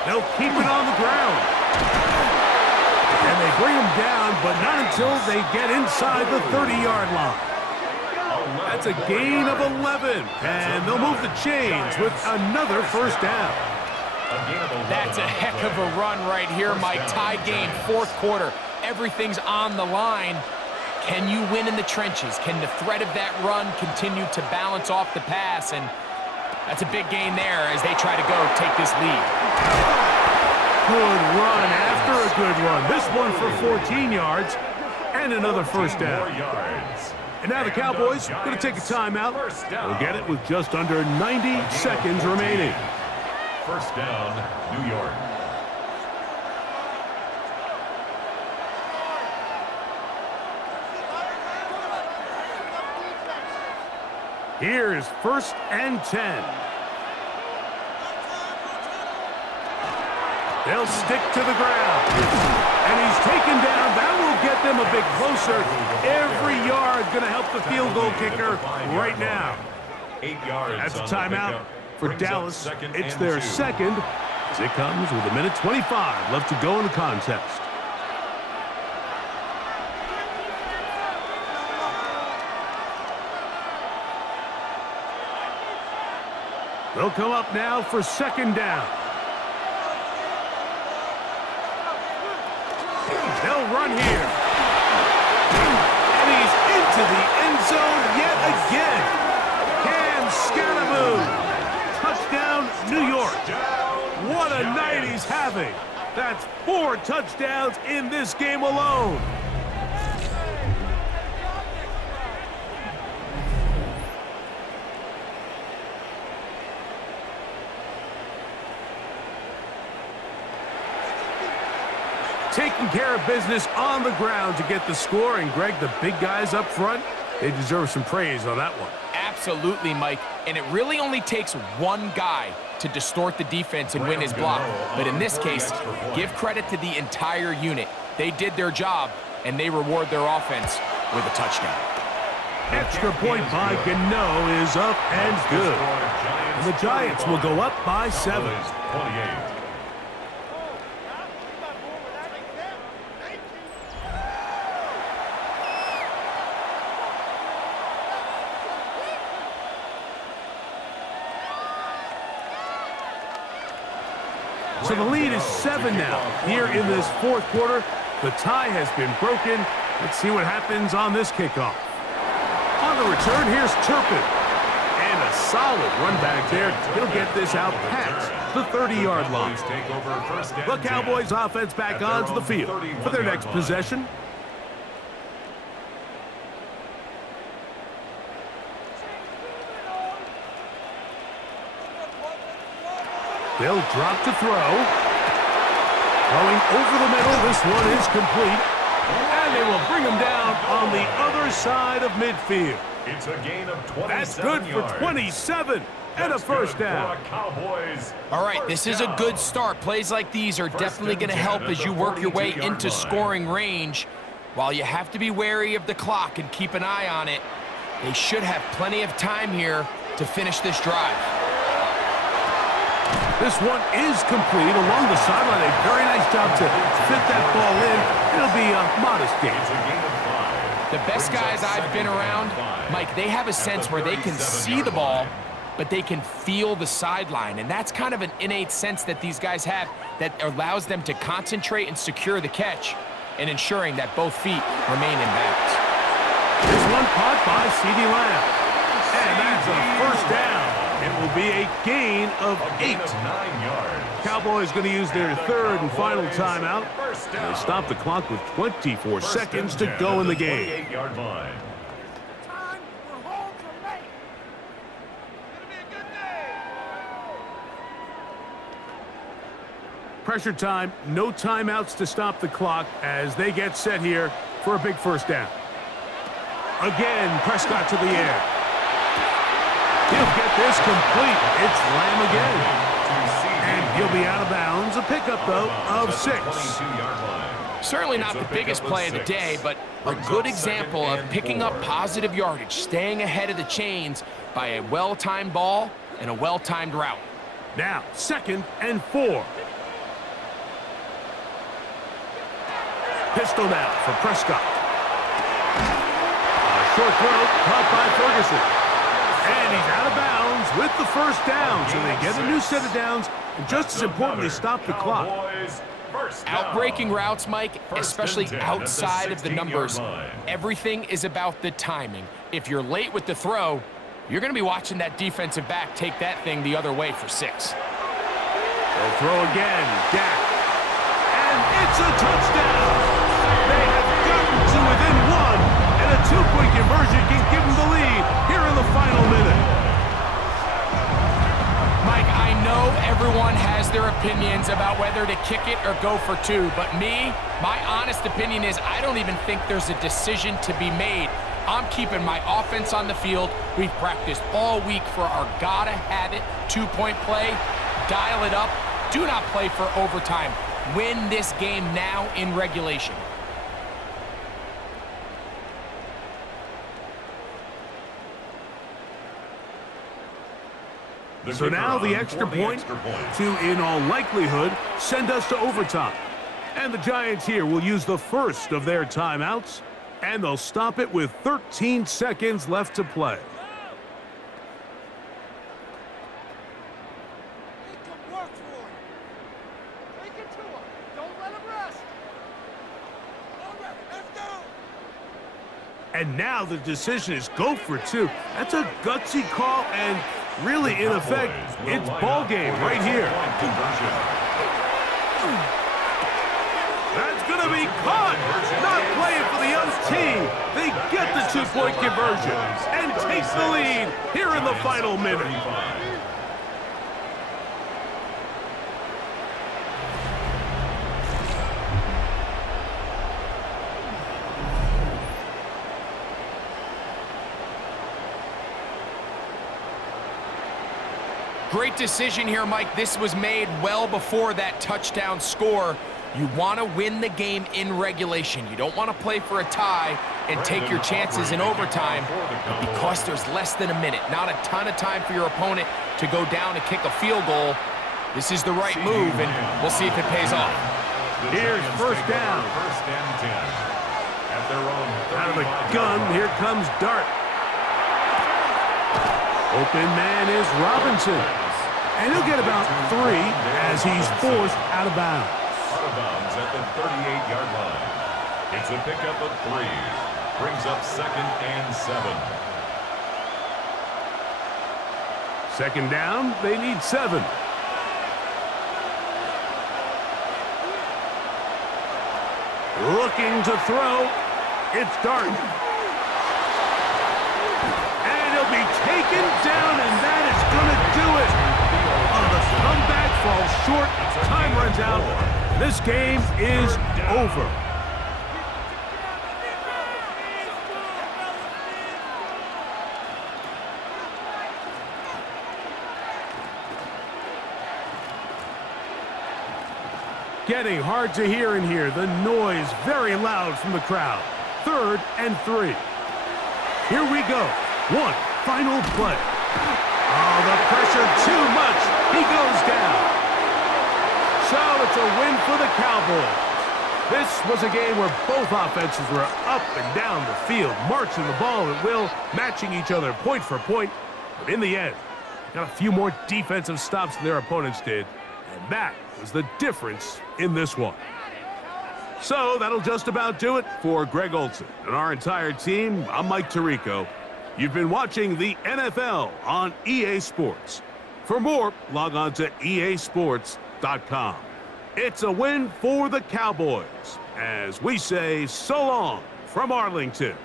They'll keep it on the ground. And they bring him down, but not until they get inside the 30-yard line. That's a gain of 11. And they'll move the chains with another first down. That's a heck of a run right here, Mike. Tie game, fourth quarter. Everything's on the line. Can you win in the trenches? Can the threat of that run continue to balance off the pass? And that's a big gain there as they try to go take this lead. Good run after a good run. This one for 14 yards and another first down. And now the Cowboys going to take a timeout. They'll get it with just under 90 seconds remaining. First down, New York. Here's first and 10. They'll stick to the ground. And he's taken down. That will get them a bit closer. Every yard going to help the field goal kicker right now. 8 yards. That's a timeout for Dallas. It's their second as it comes with 1:25 left to go in the contest. They'll come up now for second down. run here. And he's into the end zone yet again. Cam Scanaboo. Touchdown, New York. What a night he's having. That's 4 touchdowns in this game alone. Taking care of business on the ground to get the score. And, Greg, the big guys up front, they deserve some praise on that one. Absolutely, Mike. And it really only takes one guy to distort the defense and win his block. But in this case, give credit to the entire unit. They did their job, and they reward their offense with a touchdown. Extra point by Gano is up and good. And the Giants will go up by 7. 28. So the lead is 7 now. Here in this fourth quarter, the tie has been broken. Let's see what happens on this kickoff. On the return, here's Turpin. And a solid run back there. He'll get this out past the 30-yard line. The Cowboys offense back onto the field for their next possession. They'll drop to throw. Throwing over the middle. This one is complete. And they will bring him down on the other side of midfield. It's a gain of 27 That's good yards. for 27 and a first down. Cowboys. All right, this is a good start. Plays like these are definitely going to help as you work your way into scoring range. While you have to be wary of the clock and keep an eye on it, they should have plenty of time here to finish this drive. This one is complete along the sideline. A very nice job to fit that ball in. It'll be a modest gain. It's a gain of 5. The best guys I've been around, Mike, they have a sense where they can see the ball, but they can feel the sideline. And that's kind of an innate sense that these guys have that allows them to concentrate and secure the catch and ensuring that both feet remain in bounds. This one caught by CeeDee Lamb. And that's a first down. It will be a gain of 8. 9 yards. Cowboys going to use their third and final timeout. They stop the clock with 24 seconds to go in the game. 28-yard line. Pressure time, no timeouts to stop the clock as they get set here for a big first down. Again, Prescott to the air. He'll get this complete. It's Lamb again. And he'll be out of bounds. A pickup, though, of 6. Certainly not the biggest play of the day, but a good example of picking up positive yardage, staying ahead of the chains by a well-timed ball and a well-timed route. Now, 2nd and 4. Pistol now for Prescott. A short throw caught by Ferguson. And he's out of bounds with the first down. So they get a new set of downs. And just as importantly, stop the clock. Outbreaking routes, Mike, especially outside of the numbers, everything is about the timing. If you're late with the throw, you're going to be watching that defensive back take that thing the other way for 6. They'll throw again. Dak. And it's a touchdown. They have gotten to within 1. And a 2-point conversion can give them the lead here in the final minute. Mike, I know everyone has their opinions about whether to kick it or go for 2, but my honest opinion is I don't even think there's a decision to be made. I'm keeping my offense on the field. We've practiced all week for our gotta-have-it 2-point play. Dial it up. Do not play for overtime. Win this game now in regulation. So now the extra point to, in all likelihood, send us to overtime. And the Giants here will use the first of their timeouts, and they'll stop it with 13 seconds left to play. And now the decision is go for two. That's a gutsy call, and really, in effect, it's ball game right here. That's going to be caught. Not playing for the young team. They get the two-point conversion and take the lead here in the final minute. Great decision here, Mike. This was made well before that touchdown score. You want to win the game in regulation. You don't want to play for a tie and take your chances in overtime. But because there's less than a minute, not a ton of time for your opponent to go down and kick a field goal, this is the right move, and we'll see if it pays off. Here's first down. First and 10. At their own Out of the gun, here comes Dart. Open man is Robinson. And he'll get about 3 as he's forced out of bounds. Out of bounds at the 38-yard line. It's a pickup of 3. Brings up 2nd and 7. Second down, they need 7. Looking to throw. It's Dart. And he'll be taken down, and that is going to do it. Oh, the comeback falls short. Time runs out. This game is over. Getting hard to hear in here. The noise very loud from the crowd. 3rd and 3. Here we go. One final play. Oh, the pressure too much. He goes down. So it's a win for the Cowboys. This was a game where both offenses were up and down the field, marching the ball at will, matching each other point for point. But in the end, got a few more defensive stops than their opponents did. And that was the difference in this one. So that'll just about do it for Greg Olsen and our entire team. I'm Mike Tirico. You've been watching the NFL on EA Sports. For more, log on to easports.com. It's a win for the Cowboys as we say so long from Arlington.